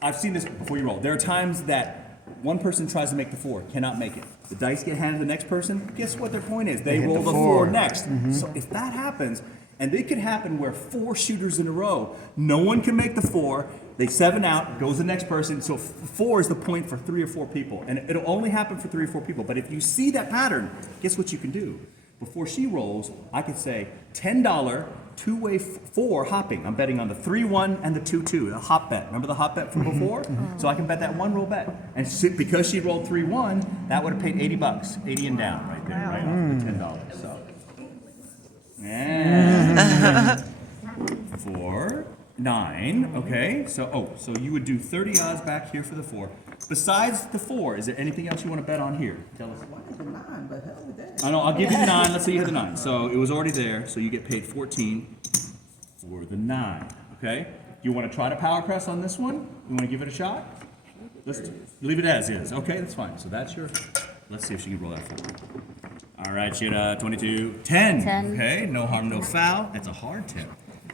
I've seen this before you roll, there are times that one person tries to make the 4, cannot make it. The dice get handed to the next person. Guess what their point is? They roll the 4 next. So if that happens, and it could happen where 4 shooters in a row, no one can make the 4. They 7 out, goes the next person. So 4 is the point for 3 or 4 people. And it'll only happen for 3 or 4 people. But if you see that pattern, guess what you can do? Before she rolls, I could say $10 two-way 4 hopping. I'm betting on the 3-1 and the 2-2, the hop bet. Remember the hop bet from before? So I can bet that 1 roll bet. And because she rolled 3-1, that would have paid $80, 80 and down right there, right off the $10. So. And 4, 9, okay. So you would do 30 odds back here for the 4. Besides the 4, is there anything else you want to bet on here? Tell us. I know, I'll give you the 9. Let's say you have the 9. So it was already there, so you get paid 14 for the 9, okay? You want to try to power press on this one? You want to give it a shot? Let's leave it as is. Okay, that's fine. So that's your, let's see if she can roll that 4. All right, she had 22, 10. 10. Okay, no harm, no foul. That's a hard 10.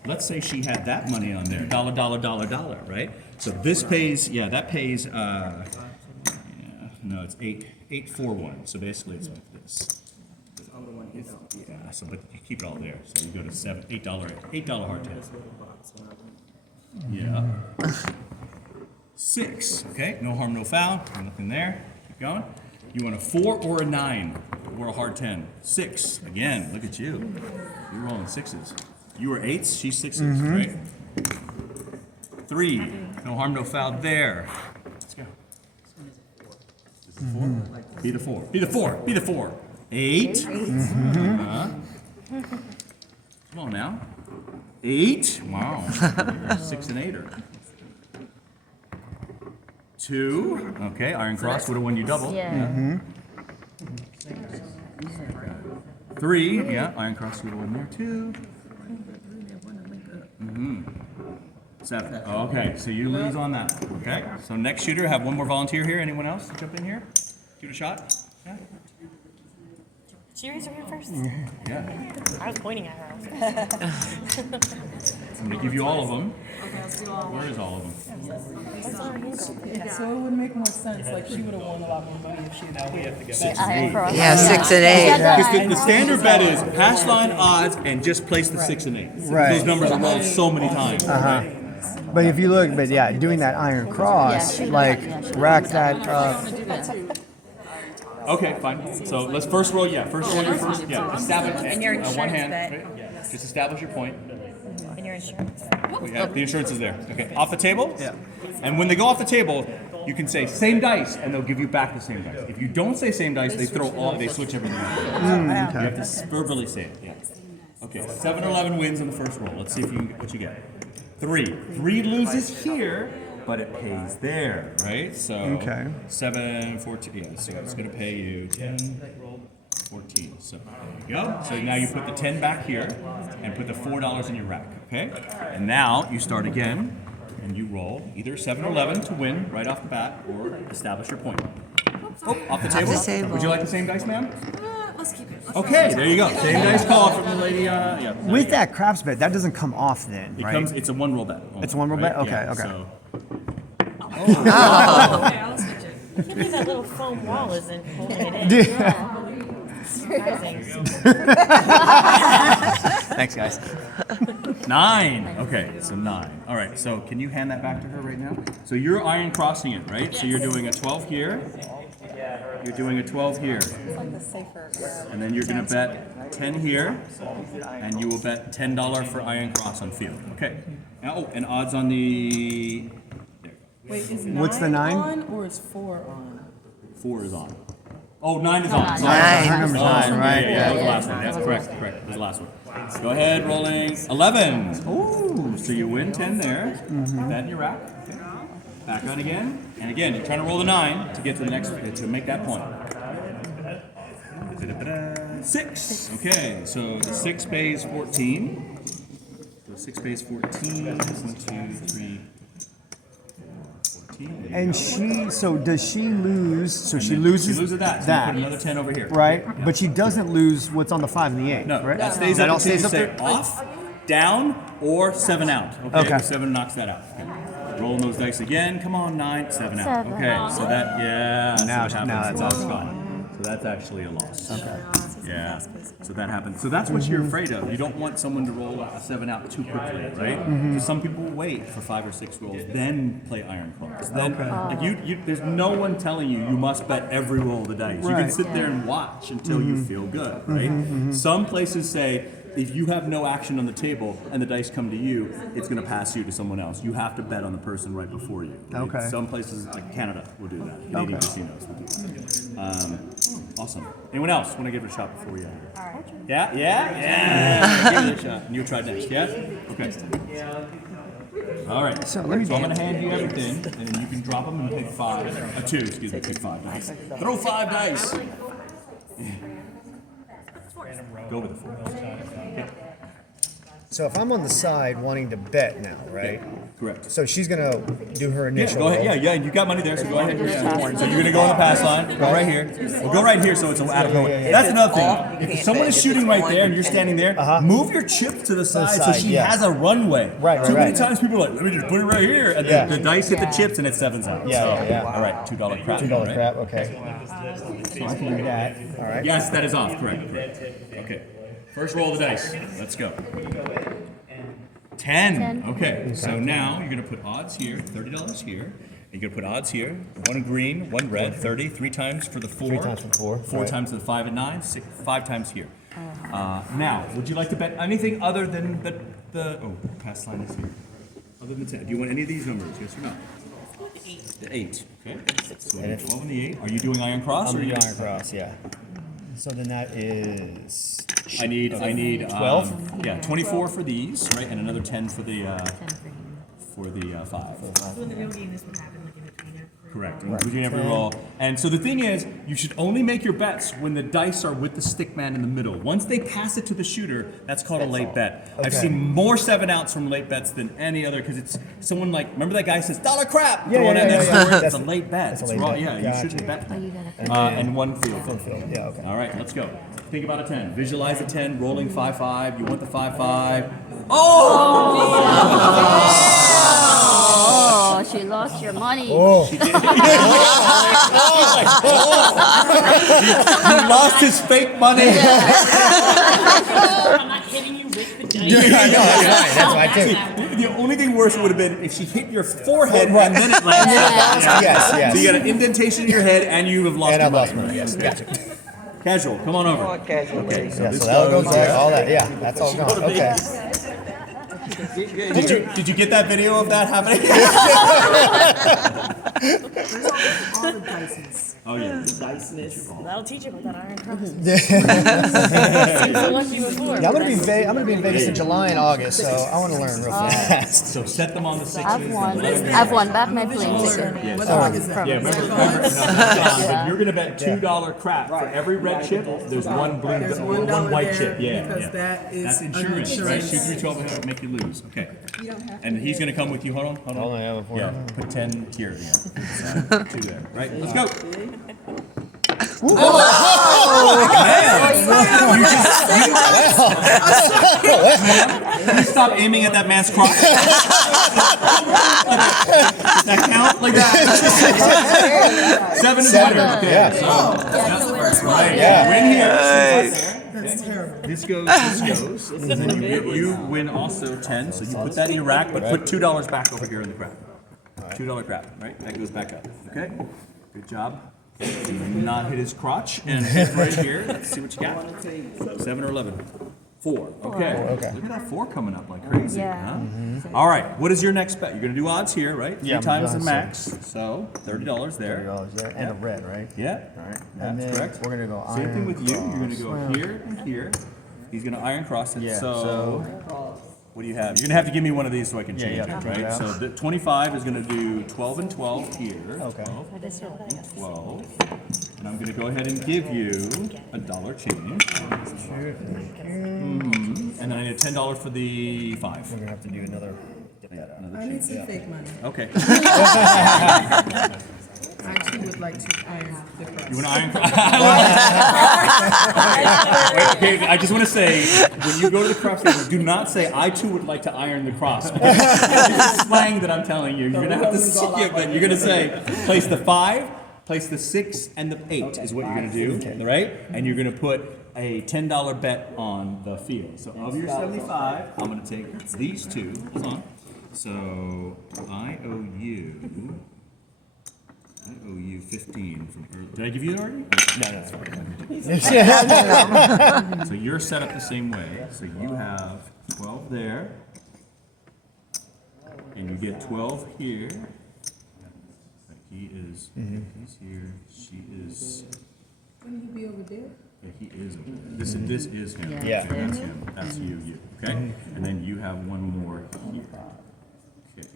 Let's say she had that money on there, $, right? So this pays, yeah, that pays, no, it's 841. So basically it's like this. Yeah, so but you keep it all there. So you go to $8 hard 10. Yeah. 6. Okay, no harm, no foul. Nothing there. Keep going. You want a 4 or a 9 or a hard 10? 6. Again, look at you. You're rolling 6s. You were 8s, she's 6s, right? 3. No harm, no foul there. Let's go. This is 4. Be the 4. Be the 4. Be the 4. 8. Come on now. 8. Wow. 6 and 8er. 2. Okay, iron cross would have won you double. Yeah. 3. Yeah, iron cross would have won there too. 7. Okay, so you lose on that. Okay, so next shooter, have one more volunteer here. Anyone else to jump in here? Shoot a shot? Yeah. Did she raise her hand first? Yeah. I was pointing at her. I'm gonna give you all of them. Where is all of them? So it would make more sense, like she would have won a lot more money if she had. Iron cross. Yeah, 6 and 8. Because the standard bet is pass line odds and just place the 6 and 8. Right. Those numbers are rolled so many times. Right? But if you look, but yeah, doing that iron cross, Yeah, like rack that I up. want to do that too. Okay, fine. So let's first roll. Yeah, first roll your first. Yeah, establish. And your one insurance hand. bet. Right? Yeah. Just establish your point. And your insurance. Yeah, the insurance is there. Okay, off the table. Yeah. And when they go off the table, you can say same dice, and they'll give you back the same dice. If you don't say same dice, they switch everything. You have to verbally say it. Yeah. Okay. 7 or 11 wins on the first roll. Let's see if you can, what you get. 3. 3 loses here, but it pays there, right? So 7, 14. Yeah. So it's going to pay you 10. 14. So there you go. So now you put the 10 back here and put the $4 in your rack. Okay? And now you start again and you roll either 7 or 11 to win right off the bat or establish your point. Oh, off the table. Would you like the same dice, ma'am? Let's keep it. Okay, there you go. Same dice call from the lady. Yeah. With that craps bet, that doesn't come off then, It right? comes. It's a 1 roll bet. Only, It's a 1 roll bet? Okay, Yeah, okay. So, Okay, I'll switch it. I can't believe that little foam wall isn't holding it in. Surprising. Thanks, guys. 9. Okay, so 9. All right. So can you hand that back to her right now? So you're iron crossing it, right? So you're doing a 12 here. You're doing a 12 here. And then you're going to bet 10 here, and you will bet $10 for iron cross on field. Okay. Now, oh, and odds on the. Wait, is What's the 9? on or is 4 on? 4 is on. Oh, 9 is on. Nine. Sorry. Nine. Number 9, right? Yeah, that was the last one. That's correct. That was the last one. Go ahead, rolling. 11. Ooh, so you win 10 there. Put that in your rack. Okay. Back on again. And again, you're trying to roll the 9 to get to the next, to make that point. 6. Okay, so the 6 pays 14. So 6 pays 14. 1, 2, 3. 14. And so does she lose? So she She loses loses that. So you put another 10 over here. right? But she doesn't lose what's on the 5 and the 8, No, right? that stays That up all until stays you up say there? off, down, or 7 out. Okay. 7 knocks that out. Okay. Rolling those dice again. Come on, 9, 7 out. 7. Okay, so that, yeah. so Now- what happens now is that's that's awesome. gone. So that's actually a loss. Okay. Yeah. So that happens. So that's what you're afraid of. You don't want someone to roll a 7 out too quickly, right? So some people wait for 5 or 6 rolls, then play iron claws. Then, like there's no one telling you must bet every roll of the dice. You can Right. sit there and watch until you feel good, right? Some places say, if you have no action on the table and the dice come to you, it's going to pass you to someone else. You have to bet on the person right before you. Right? Okay. Some places, like Canada, will do that. Canadian casinos will do that. Awesome. Anyone else want to give it a shot before we end? All right. Yeah? Give it a shot. And you try next, yeah? Okay. All right. So I'm going to hand you everything, and then you can drop them and pick 5. 2, excuse me, pick 5 dice. Throw 5 dice. Go with the 4. So if I'm on the side wanting to bet now, right? Correct. So she's gonna do her Yeah, initial. go ahead. roll. Yeah, you got money there, so go ahead. Yeah. So you're gonna go on the pass line. Go right here. Well, go right here, so it's out of nowhere. That's another thing. If someone is shooting right there and you're standing there, move your chip to the side so side, she yeah. has a runway. Right, Too many right. times people are like, let me just put it right here, and Yeah. the dice hit the chips and it 7's out. Yeah. All right, $2 crap. $2 right? crap. Okay. So I can do that. All right. Yes, that is off. Correct. Okay. First roll of the dice. Let's go. 10. Okay, so now you're going to put odds here, $30 here. You're going to put odds here, 1 green, 1 red, 30, 3 times for the 4. 3 times for 4. 4 right. times for the 5 and 9, 5 times here. Now, would you like to bet anything other than the pass line is here. Other than 10. Do you want any of these numbers, yes or no? The 8. Okay. So the 12 and the 8. Are you doing iron cross? I'm or are gonna you do iron cross. Yeah. So then that is. I need 12? Yeah, 24 for these, right, and another 10 for the 5. So in the real game, this would happen like in between every. Correct. In between every roll. And so the thing is, you should only make your bets when the dice are with the stick man in the middle. Once they pass it to the shooter, that's called a late bet. I've Okay. seen more 7 outs from late bets than any other because it's someone like, remember that guy says $1 crap, Yeah, throwing yeah, in yeah, there yeah. for it. It's a That's- late bet. that's a It's late raw. bet. Yeah, you Gotcha. shouldn't bet that. You gotta And 1 field. Yeah. Okay. All right, let's go. Think about a 10. Visualize a 10, rolling 5-5. You want the 5-5. Oh, she lost your money. Oh. He lost his fake money. I'm not hitting you with the dice. Yeah, I know. That's fine. That's why I do. The only thing worse would have been if she hit your forehead and then it lands. Yes. So you got an indentation in your head and you have lost And your I've lost money. money. Yes. Gotcha. Casual, come on over. Yeah. So that goes back. All that. Yeah. That's all gone. Okay. Did you get that video of that happening? All the dices. Oh yeah. That'll teach you about that iron cross. Yeah. I want you before. Yeah, I'm gonna be in Vegas in July and August, so I want to learn real fast. So set them on the 6s. I've won back my plane ticket. Yeah, remember, but you're gonna bet $2 crap for every red chip. There's one blue, There's one $1 white there chip. Yeah, because yeah. that is That's insurance, right? insurance. Shoot through 12 and have it make you lose. Okay. And he's gonna come with you. Hold on. Oh, yeah, before- Yeah. Put 10 here. Yeah. So, 2 there. Right. Let's go. Can you stop aiming at that man's crotch? Does that count like that? 7 is winner. Okay. Yeah. So, right. Yeah. Win here. That's terrible. This goes. And then you win also 10. So you put that in your rack, but put $2 back over here in the crap. $2 crap. Right. That goes back up. Okay. Good job. Not hit his crotch and hit right here. Let's see what you got. 7 or 11. 4. Okay. Okay. Look at that 4 coming up like crazy. Yeah. Huh? All right. What is your next bet? You're gonna do odds here, right? 3 Yeah, I'm times the doing max. So $30 there. $30 there, and a red, right? Yeah. All right. That's And then correct. we're gonna go Same thing iron with you. You're gonna go cross. here and here. He's gonna iron cross it. Yeah, So what do you have? You're gonna have to give me one of these so I can change yeah, it, take it right? out. So the 25 is gonna do 12 and 12 here. Okay. 12. And I'm gonna go ahead and give you $1 change. And then I need $10 for the 5. We're gonna have to do another. Get that out. I need some fake money. Okay. I actually would like to iron the cross. You want to iron cross? Wait, okay, I just want to say, when you go to the cross table, do not say, I too would like to iron the cross. It's slang that I'm telling you. You're going to have to skip it. You're going to say, place the 5, place the 6, and the 8 is what you're going to do, right? And you're going to put a $10 bet on the field. So of your 75, I'm going to take these two. Hold on. So I owe you 15 from earlier. Did I give you it already? No. So you're set up the same way. So you have 12 there, and you get 12 here. He is. He's here. She is. Wouldn't he be over there? Yeah, he is. Over there. This is him. Yeah. Okay, that's him. That's you. Okay. And then you have one more here. Okay.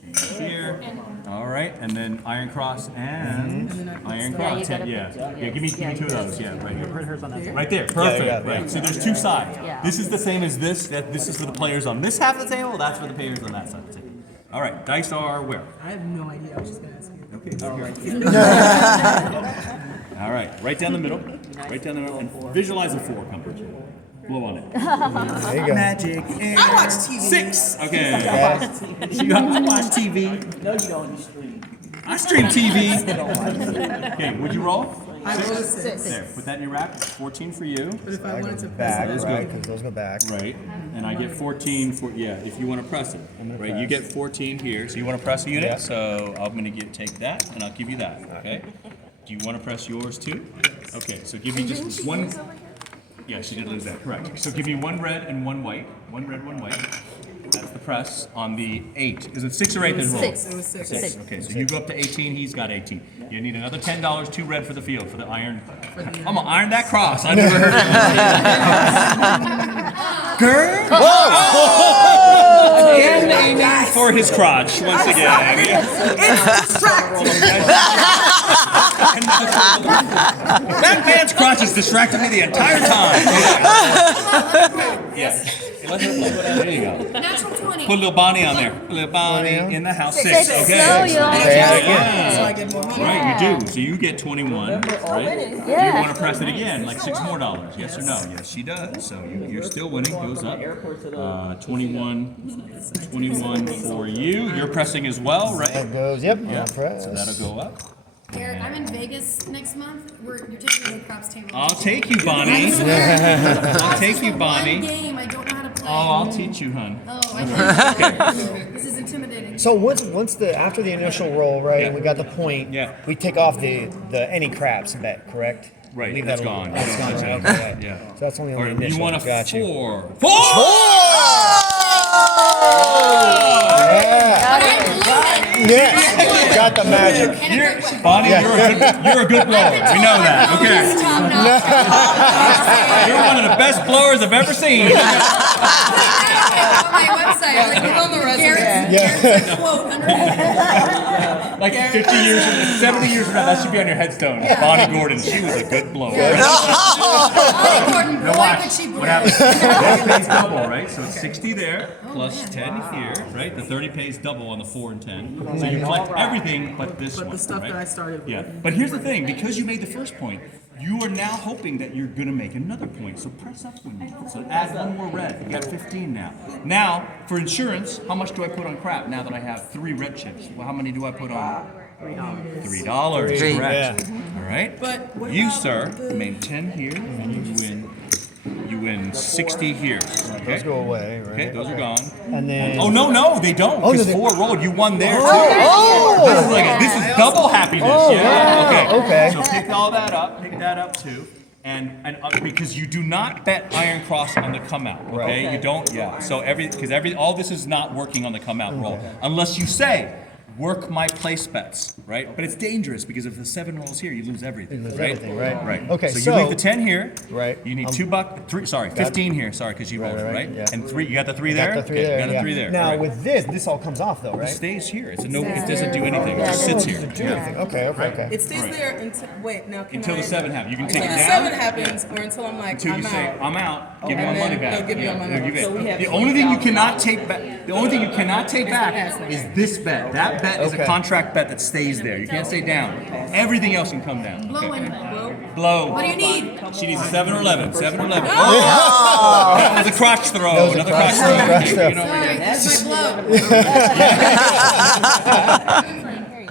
Change here. All right, and then iron cross and iron cross. Yeah, give me 2 of those. Yeah, right here. Right there. Perfect. yeah. Right. So there's 2 sides. Yeah. This is the same as this. This is for the players on this half of the table. That's for the players on that side of the table. All right. Dice are where? I have no idea. I was just gonna ask you. Okay. All right. Right down the middle. Right down the middle, and visualize a 4 coming. Blow on it. There you go. Magic air. I watch TV. 6. Okay. I watch TV. No, you don't. You stream. I stream TV. Okay, would you roll? I rolled a 6. There, put that in your rack. 14 for you. But if I wanted to Back, press it, right? Because those go back. Right. And I get 14 for, yeah, if you want to press it. Right, you get 14 here. So you want to press a unit? Yeah. So I'm going to take that and I'll give you that. Okay. Do you want to press yours too? Okay, so give me just one. Yeah, she did lose that, correct. So give me 1 red and 1 white. 1 red, 1 white. That's the press on the 8. Is it 6 or 8 that roll? 6. it was 6. 6. Okay, so you go up to 18, he's got 18. You need another $10, 2 red for the field, for the iron. I'm gonna iron that cross. I never heard of it. Girl! Whoa! And aiming for his crotch once again. That man's crotch has distracted me the entire time. Yes. There you go. Natural 20. Put little Bonnie on there. Little Bonnie in the house. 6. Okay. No, you are. So I get more money. Right, you do. So you get 21, right? Do you want to press it again, like $6 more? Yes or no? Yes, she does. So you're still winning. Goes up. 21 for you. You're pressing as well, right? That goes, yep. Yeah. Press. So that'll go up. Garrett, I'm in Vegas next month. You're taking me to the craps table. I'll take you, Bonnie. I'll take you, One Bonnie. game I don't know how to play. Oh, I'll teach you, hun. Oh, I can't. This is intimidating. So once the after the initial roll, right, Yeah. and we got the point, Yeah. we take off the any craps bet, correct? Right, Leave that's that alone. gone. That's gone. That's Right? it. Okay. Yeah. So that's only on Or the you initial. want a Got 4. you. 4! Yeah. Got the magic. Bonnie, you're a good blower. We know that. Okay. You're one of the best blowers I've ever seen. On my website, like on the resume. Yeah. Quote underneath. Like 50 years, 70 years from now, that should be on your headstone. Bonnie Gordon, she was a good blower. Molly Gordon, boy, could she blow. What happens? 30 pays double, right? So it's 60 there, plus 10 here, right? The 30 pays double on the 4 and 10. So you collect everything but this one, the stuff right? that I started with. Yeah, but here's the thing, because you made the first point, you are now hoping that you're gonna make another point, so press up when you do. So add 1 more red, you got 15 now. Now, for insurance, how much do I put on crap now that I have 3 red chips? Well, how many do I put on? $3, correct. All right? But what You, about sir, the- made 10 here, and you win you win 60 here. Okay. Those go away, right? Okay, those are gone. And then. Oh no, they don't. Oh, no, Because they- 4 rolled. You won there. Oh! This is double happiness. Oh, Yeah. wow. Okay. So pick all that up. Pick that up too. And because you do not bet Iron Cross on the come out. Okay. You don't. Yeah. So all this is not working on the come out roll unless you say. Work my place bets, right? But it's dangerous because if the 7 rolls here, you lose everything, right? Everything, right? Right. Okay, So, so you leave the 10 here. Right. You need $2, 15 here. Sorry, because you rolled it, right? Yeah. And 3. You got the 3 there. Got the 3 Okay, there. You got the yeah. 3 there. Now right. with this all comes off though, It right? stays here. It doesn't do anything. It just sits here. Do anything. Okay. It stays there until, wait, now can Until I? the 7 happens. You can take Until it the down. 7 happens, or until I'm like, Until I'm you say, out. I'm out, give me my And money then back. they'll give you your money They'll back. give it. So we have The only thing you cannot take back, is this bet. That bet is a Okay. contract bet that stays there. You can't stay down. Everything else can come down. Okay. Blow. What do you need? She needs a 7 or 11. 7 or 11. Oh! That was a crotch throw. That was a Another crotch crotch throw. throw. Crotch throw. You know, right there. That's my blow.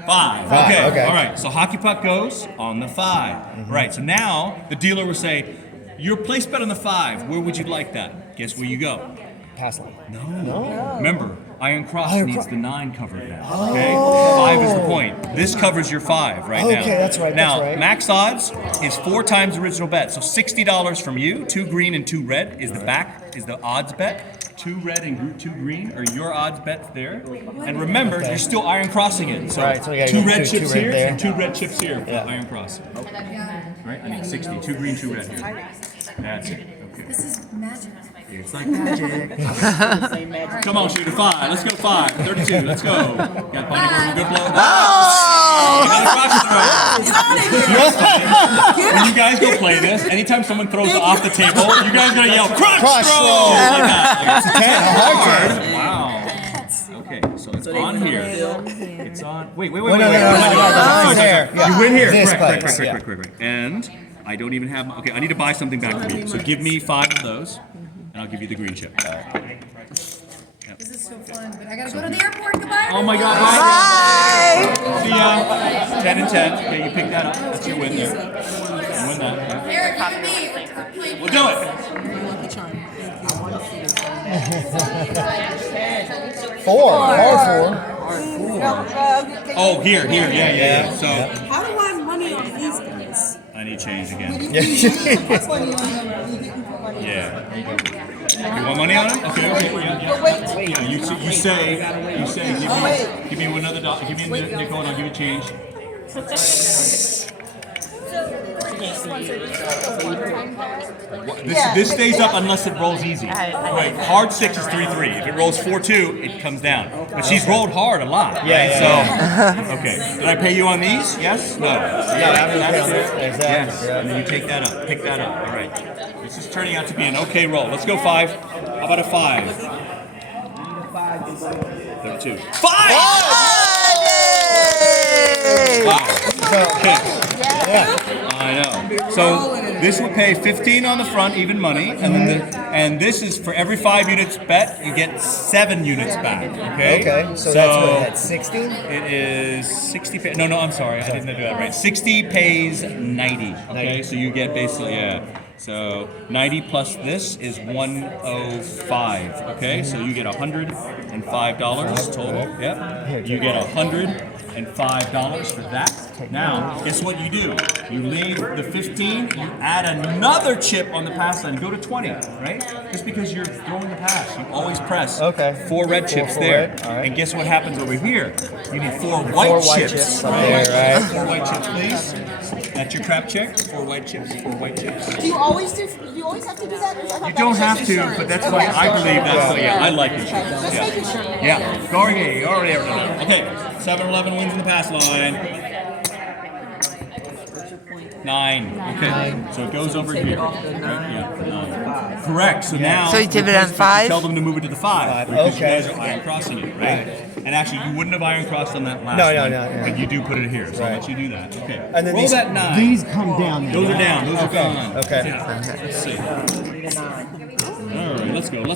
5. Okay. okay. All right. So hockey puck goes on the 5. Right. So now the dealer will say, your place bet on the 5. Where would you like that? Guess where you go? Pass line. No. Remember, Iron Cross needs the 9 covered now. Okay. 5 is the point. This covers your 5 right now. Okay, that's right, Now, that's right. max odds is 4 times original bet. So $60 from you. 2 green and 2 red is the odds bet. 2 red and 2 green are your odds bets there. And remember, you're still Iron Crossing it. So, Right, so we gotta 2 get red two chips red here there. and 2 red chips here for Yeah. Iron Cross. Right? I need 60. 2 green, 2 red here. That's it. Okay. This is magic. It's like magic. Come on, shoot a 5. Let's go 5. 32. Let's go. Got Bunny going a good blow. Another crotch throw. When you guys go play this, anytime someone throws it off the table, you guys gotta yell crotch Crotch throw. throw. Like that. Hard. Wow. Okay, so it's on here. It's on. Wait. no, Sorry. there. Yeah. You win here. This Correct. place, yeah. And I don't even have. Okay, I need to buy something back from you. So give me 5 of those, and I'll give you the green chip. This is so fun, but I gotta go to the airport. Goodbye. Oh my God! Bye. See ya. 10 and 10. Okay, you pick that up. That's your win there. You win that. Eric, you and me. We'll do it. Four. Oh, here. Yeah. So How do I money on these guys? I need change again. Plus money on them, you didn't put money on Yeah. You want money on it? Okay. Yeah. You say, give me another dollar. Give me a nickel, and I'll give you change. This stays up unless it rolls easy. Right. Hard 6 is 3-3. If it rolls 4-2, it comes down. But she's rolled hard a lot. Right? So, okay. Did I pay you on these? Yes? No. Yes. And then you take that up. Pick that up. All right. This is turning out to be an okay roll. Let's go 5. How about a 5? 32. 5! Wow. Okay. I know. So this would pay 15 on the front, even money, and then and this is for every 5 units bet, you get 7 units back. Okay. Okay. So that's what, that's 60? It is 60. No, I'm sorry, I didn't do that right. 60 pays 90. Okay, so you get basically So 90 plus this is 105. Okay, so you get $105 total. Yep. You get $105 for that. Now, guess what you do? You leave the 15, you add another chip on the pass line, go to 20, right? Just because you're throwing the pass, you always press. Okay. 4 red chips four there. red, all right. And guess what happens over here? You need 4 white Four white chips. chips up there, right? 4 white chips, please. That's your crap check. 4 white chips. 4 white chips. Do you always have to do that? You don't have to, but that's why I believe that's what. Yeah, I like it. Yeah. Gargay, already. Okay. 7-11 wins in the pass line. 9. Okay. So it goes over here. Right? Yeah. 9. Correct. So now. So you tip it on 5? Tell them to move it to the 5. Because Okay. you guys are iron crossing it, right? And actually, you wouldn't have iron crossed on that last No, one. no. But you do put it here, so I'll Right. let you do that. Okay. And then Roll that 9. these come down. Those are down. Those are gone. Okay. Yeah. Let's see. All right, let's go. No,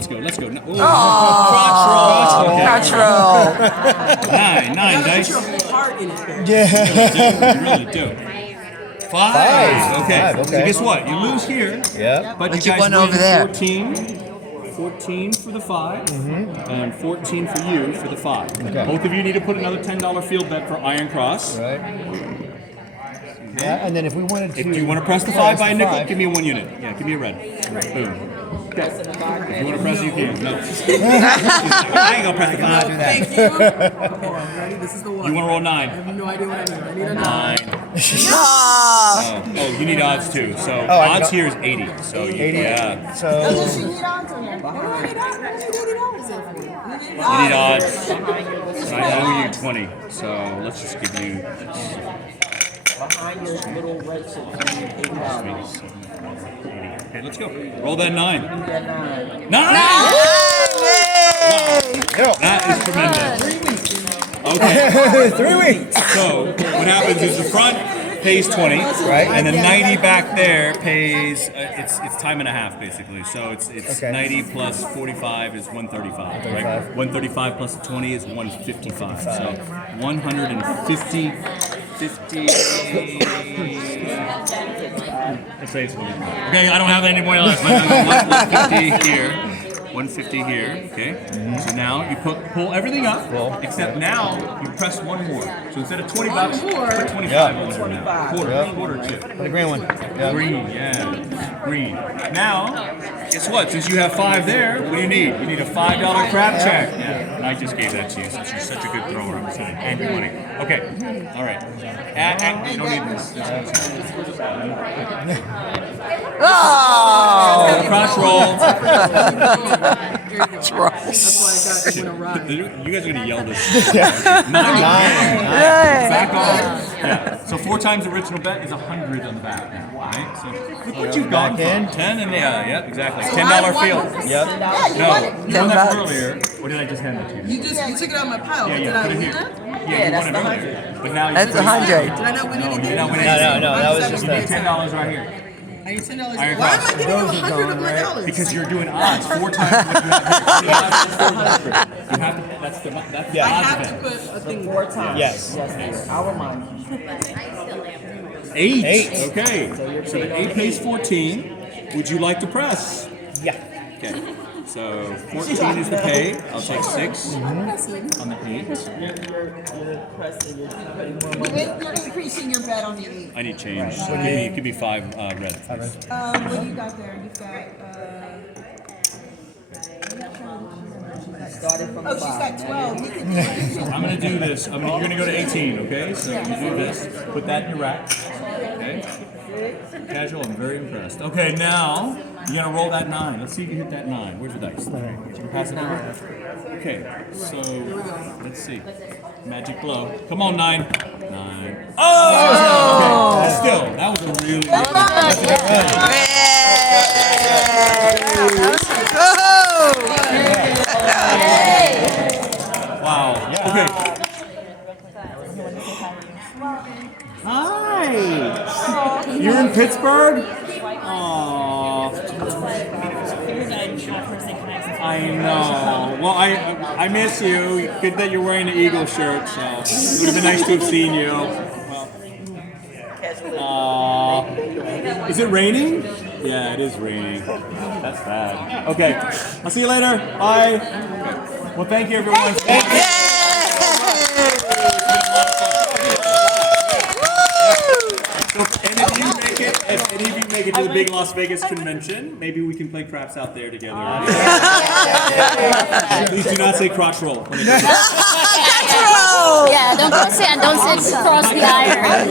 oh, Crotch roll. 9 dice. Put your whole heart in it. Yeah. You really do. Five. Okay. Five, okay. So guess what? You lose here. Yeah. But What you you guys won win over there? 14 for the 5, and 14 for you for the 5. Okay. Both of you need to put another $10 field bet for Iron Cross. Right. Yeah, and then if we wanted to. If you want to press the 5 by a the nickel, five. give me a 1 unit. Yeah, give me a red. Boom. Okay. If you want to press it, you can. No. I ain't gonna press the 5. Thank you. Come on, ready? This is the one. You want to roll 9? I have no idea what I need. I need a 9. 9. Oh, you need odds too. So I odds got- here is 80. So you, 80. yeah, So. What do I need odds on that? What do I need odds? What do you need odds there for? you need odds. I owe you 20. So let's just give you. Behind your little red $80. Okay, let's go. Roll that 9. Give me that 9. 9! Yo. That is tremendous. Okay. 3 weeks. So what happens is the front pays 20, Right. and the 90 back there pays it's time and a half basically. So it's Okay. 90 plus 45 is 135, right? 135 plus 20 is 155. So 150. Let's say it's okay. I don't have any more left. 150 here. 150 here, okay? So now you pull everything up, except now you press one more. So instead of $20, put 25 Yeah. on there now. Quarter chip. The green one. Yeah. Green, yeah, green. Now, guess what? Since you have 5 there, what do you need? You need a $5 crab check. Yeah, and I just gave that to you since you're such a good thrower. I'm saying, and your money. Okay, all right. And you don't need this. Oh! Cross roll. That's why I got it when I ride. You guys are gonna yell this. 9. Hey. Back off. Yeah. So 4 times the original bet is 100 on the back now, right? So look what you've gone Back in. from. 10 and yeah, exactly. $10 field. Yep. No, you won that $10. earlier. What did I just hand that to you? You took it out of my pile. Yeah, Did yeah. I Put it win here. that? Yeah, you won it earlier. But now That's you 100. Did I not win No, you anything? did not win No, anything. that was just You need the. $10 right here. I need $10. Why Iron am I Cross. getting $100 of my dollars? Because you're doing odds 4 times what you have here. You have to. That's the I odds have to bet. put a thing. 4 times. Yes. Yes, dear. I'll remind you. 8. 8. Okay. So the 8 pays 14. Would you like to press? Yeah. Okay. So 14 is the pay. I'll take 6 on the 8. You're pressing. You're putting more money. You're increasing your bet on the 8. I need change. So give me 5 red. What do you got there? You've got, Started from oh, she's 5. got 12. You can I'm gonna do this. You're gonna go to 18, okay? So you do this. Put that in your rack. Okay. Casual. I'm very impressed. Okay, now you're gonna roll that 9. Let's see if you hit that 9. Where's the dice? You can pass it over. Okay. So let's see. Magic blow. Come on, 9. 9. Oh! Okay. Still, that was a really. Wow. Okay. Hi. You're in Pittsburgh? Aww. I know. Well, I miss you. Good that you're wearing the Eagle shirt. So it would have been nice to have seen you. Is it raining? Yeah, it is raining. That's bad. Okay. I'll see you later. Bye. Well, thank you, everyone. So if any of you make it to the big Las Vegas convention, maybe we can play craps out there together. Please do not say crotch roll. Yeah, don't cross it and don't sit across the iron.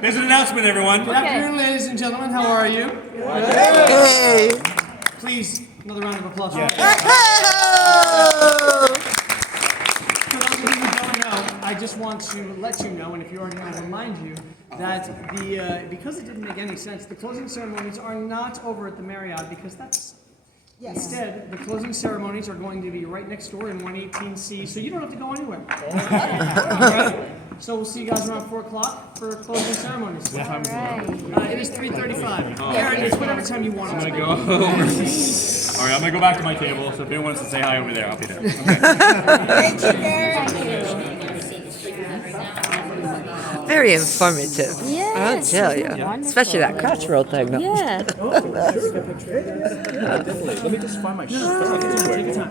There's an announcement, everyone. Good afternoon, ladies and gentlemen. How are you? Hey. Please, another round of applause. For those of you who don't know, I just want to let you know, and if you already know, I'll remind you that because it didn't make any sense, the closing ceremonies are not over at the Marriott because that's. Yes. Instead, the closing ceremonies are going to be right next door in 118C, so you don't have to go anywhere. All right? So we'll see you guys around 4 o'clock for closing ceremonies. What time is it? It is 3:35. Aaron, it's whatever time you want. I'm gonna go over. All right, I'm gonna go back to my table. So if anyone wants to say hi over there, I'll be there. Okay. Thank you, Garrett. very informative. I'll Yes, tell isn't you. it wonderful? Especially that crotch roll thing. Yeah. Definitely. Let me just find my shirt.